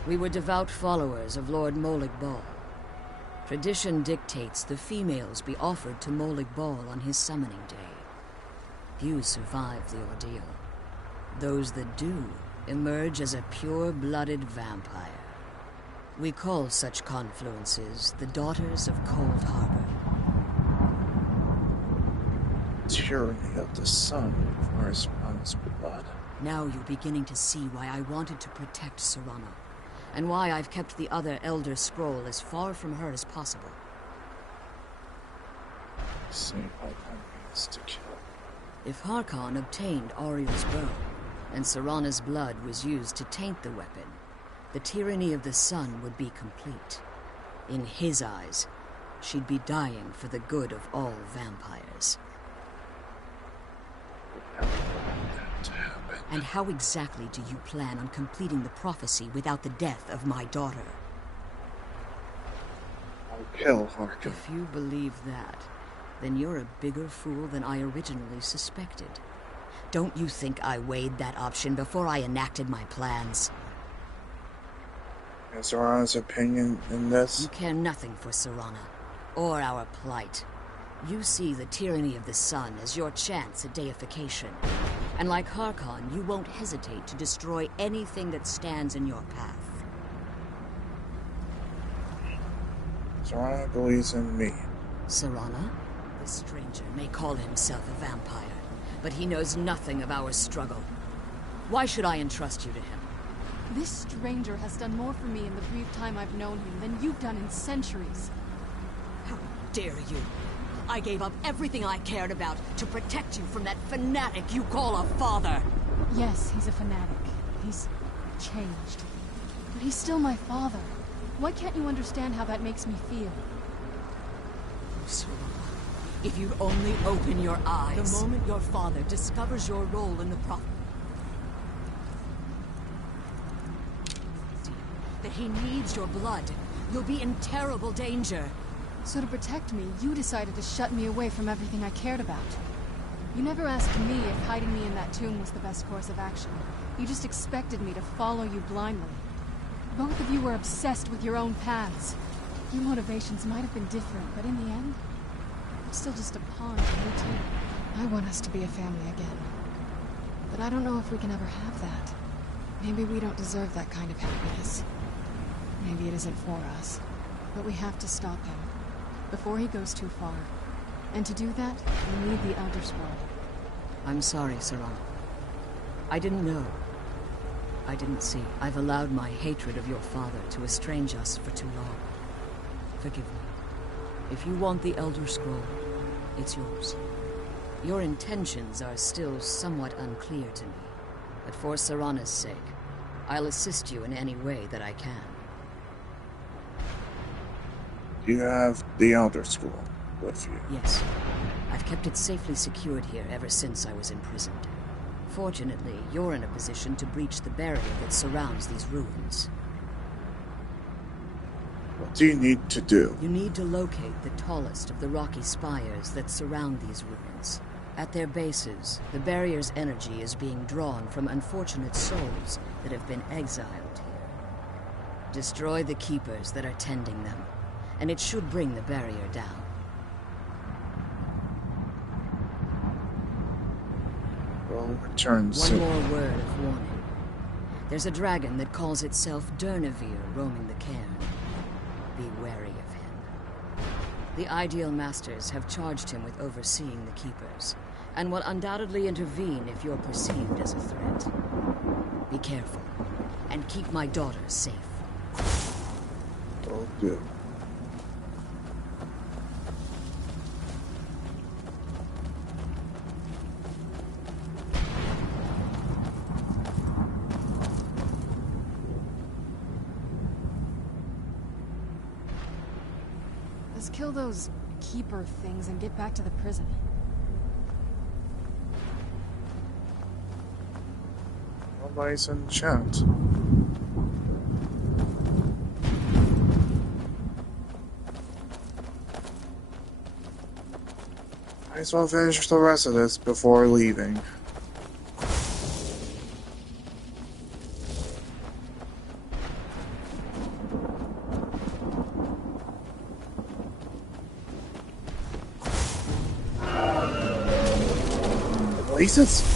We were devout followers of Lord Molig Bal. Tradition dictates the females be offered to Molig Bal on his summoning day. Few survive the ordeal. Those that do emerge as a pure-blooded vampire. We call such confluences the Daughters of Cold Harbor. Tyranny of the sun corresponds with blood. Now you're beginning to see why I wanted to protect Serana, and why I've kept the other Elder Scroll as far from her as possible. See, Harkon needs to kill. If Harkon obtained Ariel's bow, and Serana's blood was used to taint the weapon, the tyranny of the sun would be complete. In his eyes, she'd be dying for the good of all vampires. And how exactly do you plan on completing the prophecy without the death of my daughter? I'll kill Harkon. If you believe that, then you're a bigger fool than I originally suspected. Don't you think I weighed that option before I enacted my plans? Is Serana's opinion in this? You care nothing for Serana, or our plight. You see the tyranny of the sun as your chance at deification. And like Harkon, you won't hesitate to destroy anything that stands in your path. Serana believes in me. Serana? This stranger may call himself a vampire, but he knows nothing of our struggle. Why should I entrust you to him? This stranger has done more for me in the brief time I've known him than you've done in centuries. How dare you? I gave up everything I cared about to protect you from that fanatic you call a father. Yes, he's a fanatic. He's changed. But he's still my father. Why can't you understand how that makes me feel? Serana, if you'd only open your eyes. The moment your father discovers your role in the prophecy, that he needs your blood, you'll be in terrible danger. So to protect me, you decided to shut me away from everything I cared about. You never asked me if hiding me in that tomb was the best course of action. You just expected me to follow you blindly. Both of you were obsessed with your own paths. Your motivations might have been different, but in the end, I'm still just a pawn to you too. I want us to be a family again. But I don't know if we can ever have that. Maybe we don't deserve that kind of happiness. Maybe it isn't for us. But we have to stop him before he goes too far. And to do that, we need the Elder Scroll. I'm sorry, Serana. I didn't know. I didn't see. I've allowed my hatred of your father to estrange us for too long. Forgive me. If you want the Elder Scroll, it's yours. Your intentions are still somewhat unclear to me, but for Serana's sake, I'll assist you in any way that I can. Do you have the Elder Scroll with you? Yes. I've kept it safely secured here ever since I was imprisoned. Fortunately, you're in a position to breach the barrier that surrounds these ruins. What do you need to do? You need to locate the tallest of the rocky spires that surround these ruins. At their bases, the barrier's energy is being drawn from unfortunate souls that have been exiled here. Destroy the keepers that are tending them, and it should bring the barrier down. We'll return soon. One more word of warning. There's a dragon that calls itself Durnavir roaming the cairn. Be wary of him. The Ideal Masters have charged him with overseeing the keepers, and will undoubtedly intervene if you're perceived as a threat. Be careful, and keep my daughter safe. Oh, good. Let's kill those keeper things and get back to the prison. Nobody's in chat. Might as well finish the rest of this before leaving. Places?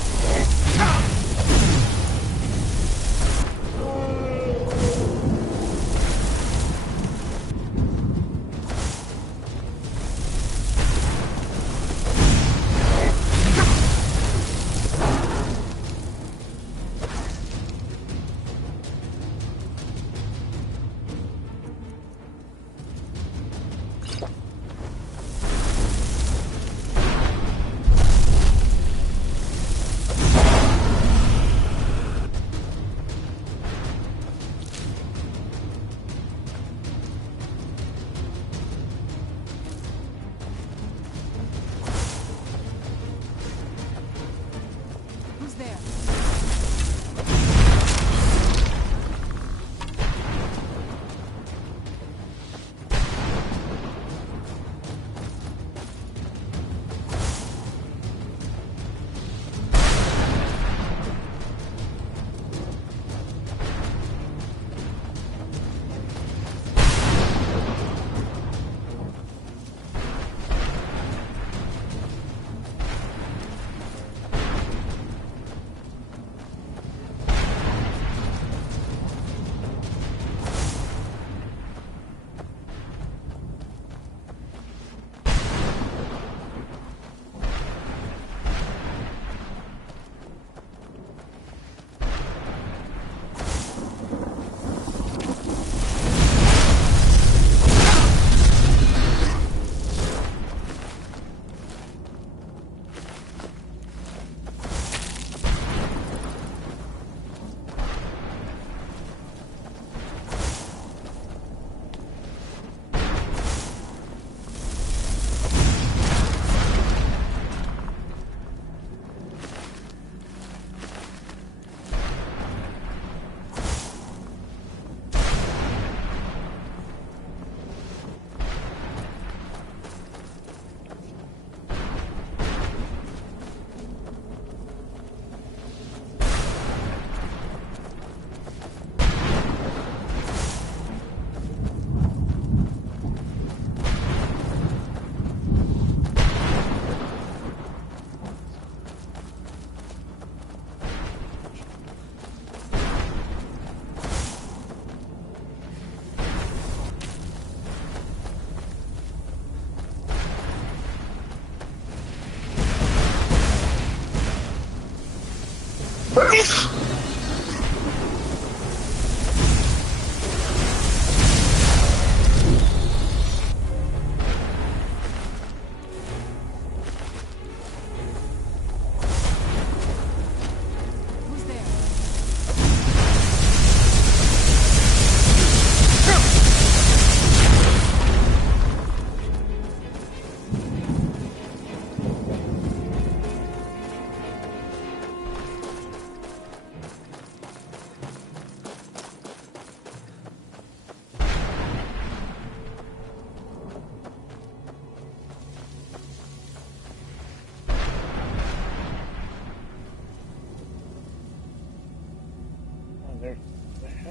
There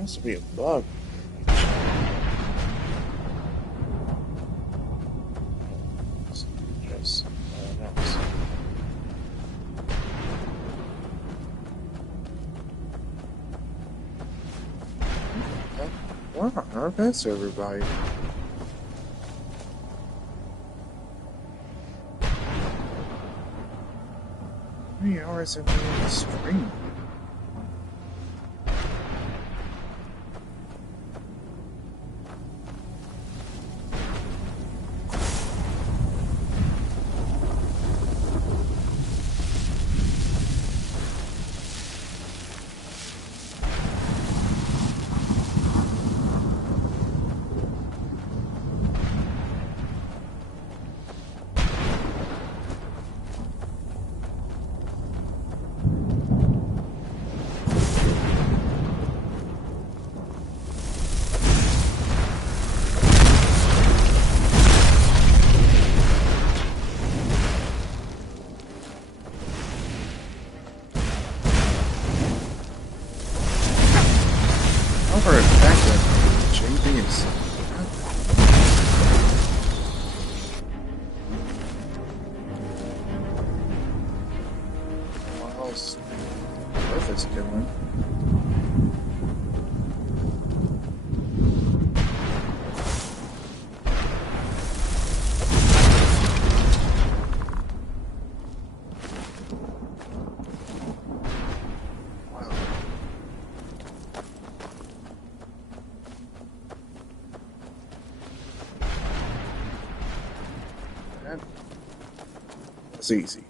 has to be a bug. Just else. Wow, that's everybody. How many hours have we been streaming? It's easy.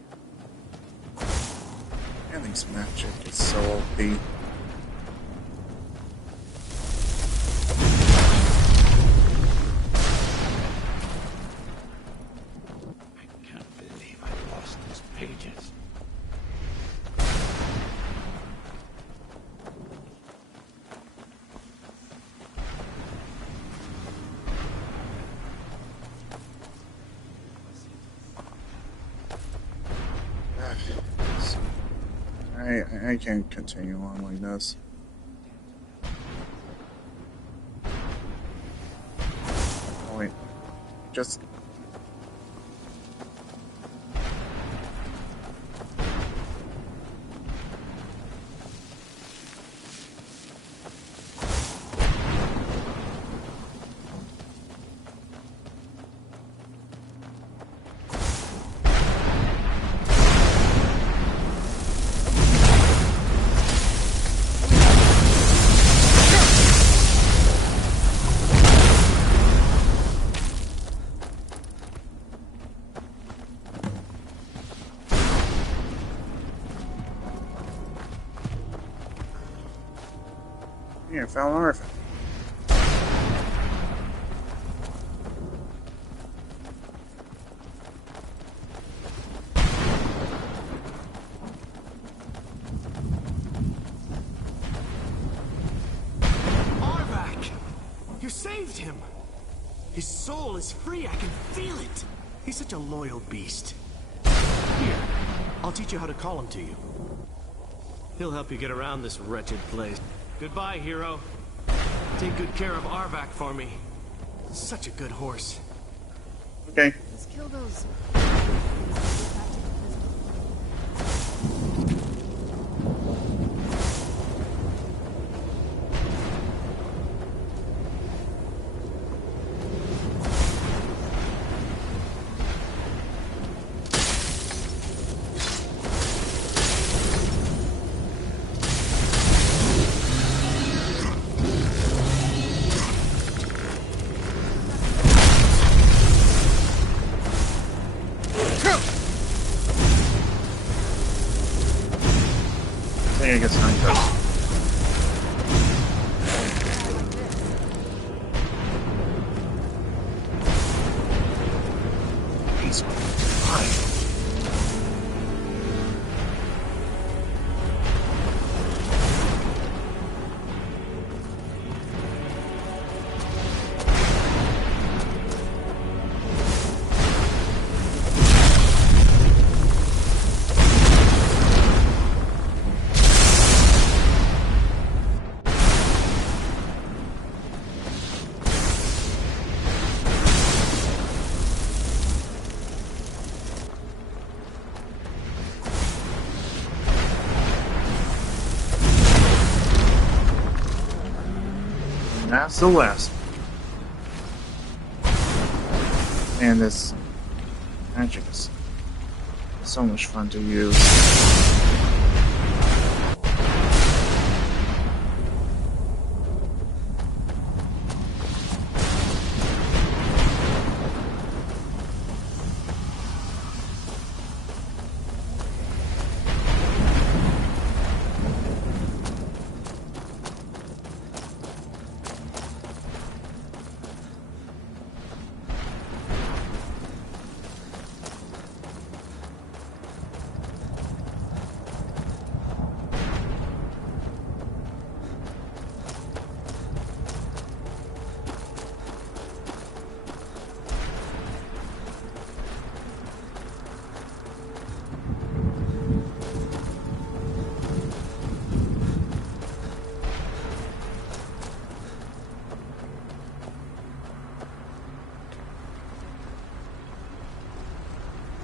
Ellie's magic is so OP. I can't continue on like this. Oh, wait. Just... Yeah, found an artifact. Arvak! You saved him! His soul is free, I can feel it! He's such a loyal beast. Here, I'll teach you how to call him to you. He'll help you get around this wretched place. Goodbye, hero. Take good care of Arvak for me. Such a good horse. Okay. Let's kill those. think I get handcuffs. He's fine. That's the last one. And this magic is so much fun to use.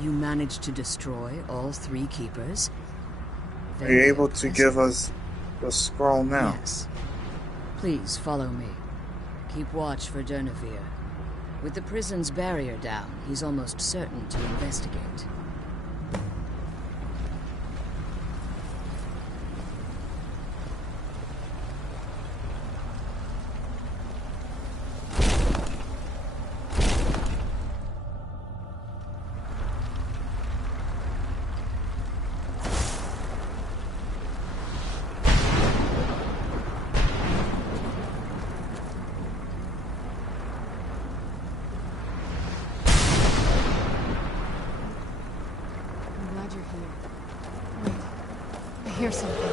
You managed to destroy all 3 keepers? Are you able to give us the scroll now? Yes. Please follow me. Keep watch for Durnevere. With the prison's barrier down, he's almost certain to investigate. I hear something.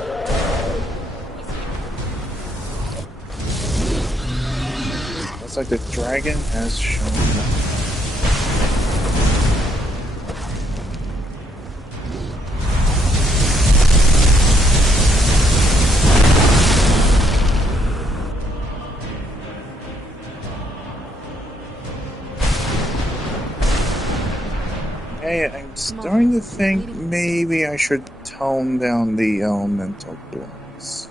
Looks like the dragon has shown up. Hey, I'm starting to think maybe I should tone down the elemental blocks.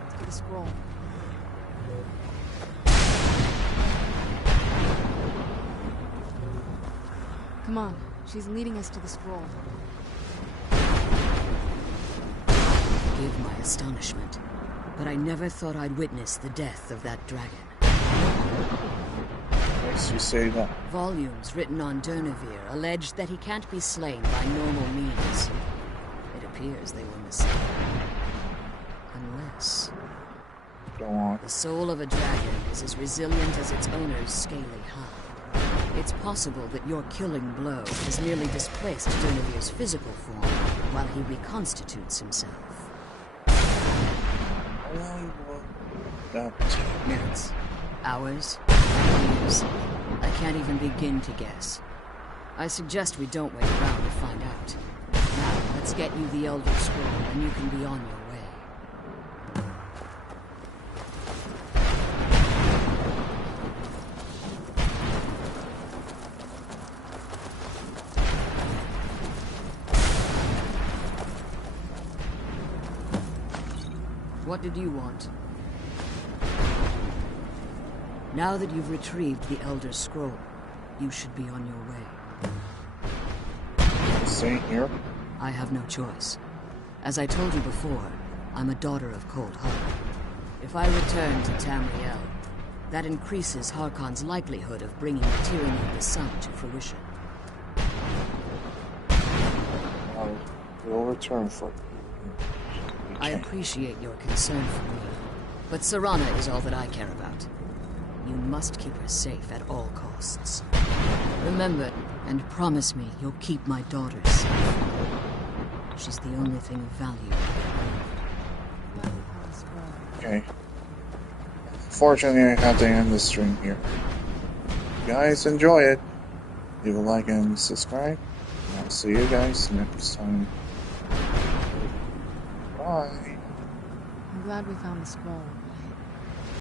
Let's get a scroll. Come on, she's leading us to the scroll. Forgive my astonishment, but I never thought I'd witness the death of that dragon. Makes you say that. Volumes written on Durnevere allege that he can't be slain by normal means. It appears they were mistaken. Unless... Go on. The soul of a dragon is as resilient as its owner's scaly hide. It's possible that your killing blow has merely displaced Durnevere's physical form while he reconstitutes himself. How long will that take? Minutes. Hours. Years. I can't even begin to guess. I suggest we don't wait around to find out. Now, let's get you the Elder Scroll, and you can be on your way. What did you want? Now that you've retrieved the Elder Scroll, you should be on your way. Stay here? I have no choice. As I told you before, I'm a daughter of Cold Heart. If I return to Tamriel, that increases Harkon's likelihood of bringing the tyranny of the sun to fruition. I will return for I appreciate your concern for me, but Serana is all that I care about. You must keep her safe at all costs. Remember, and promise me you'll keep my daughter safe. She's the only thing of value. Okay. Fortunately, I have to end the stream here. If you guys enjoy it, leave a like and subscribe. And I'll see you guys next time. Bye. I'm glad we found the scroll.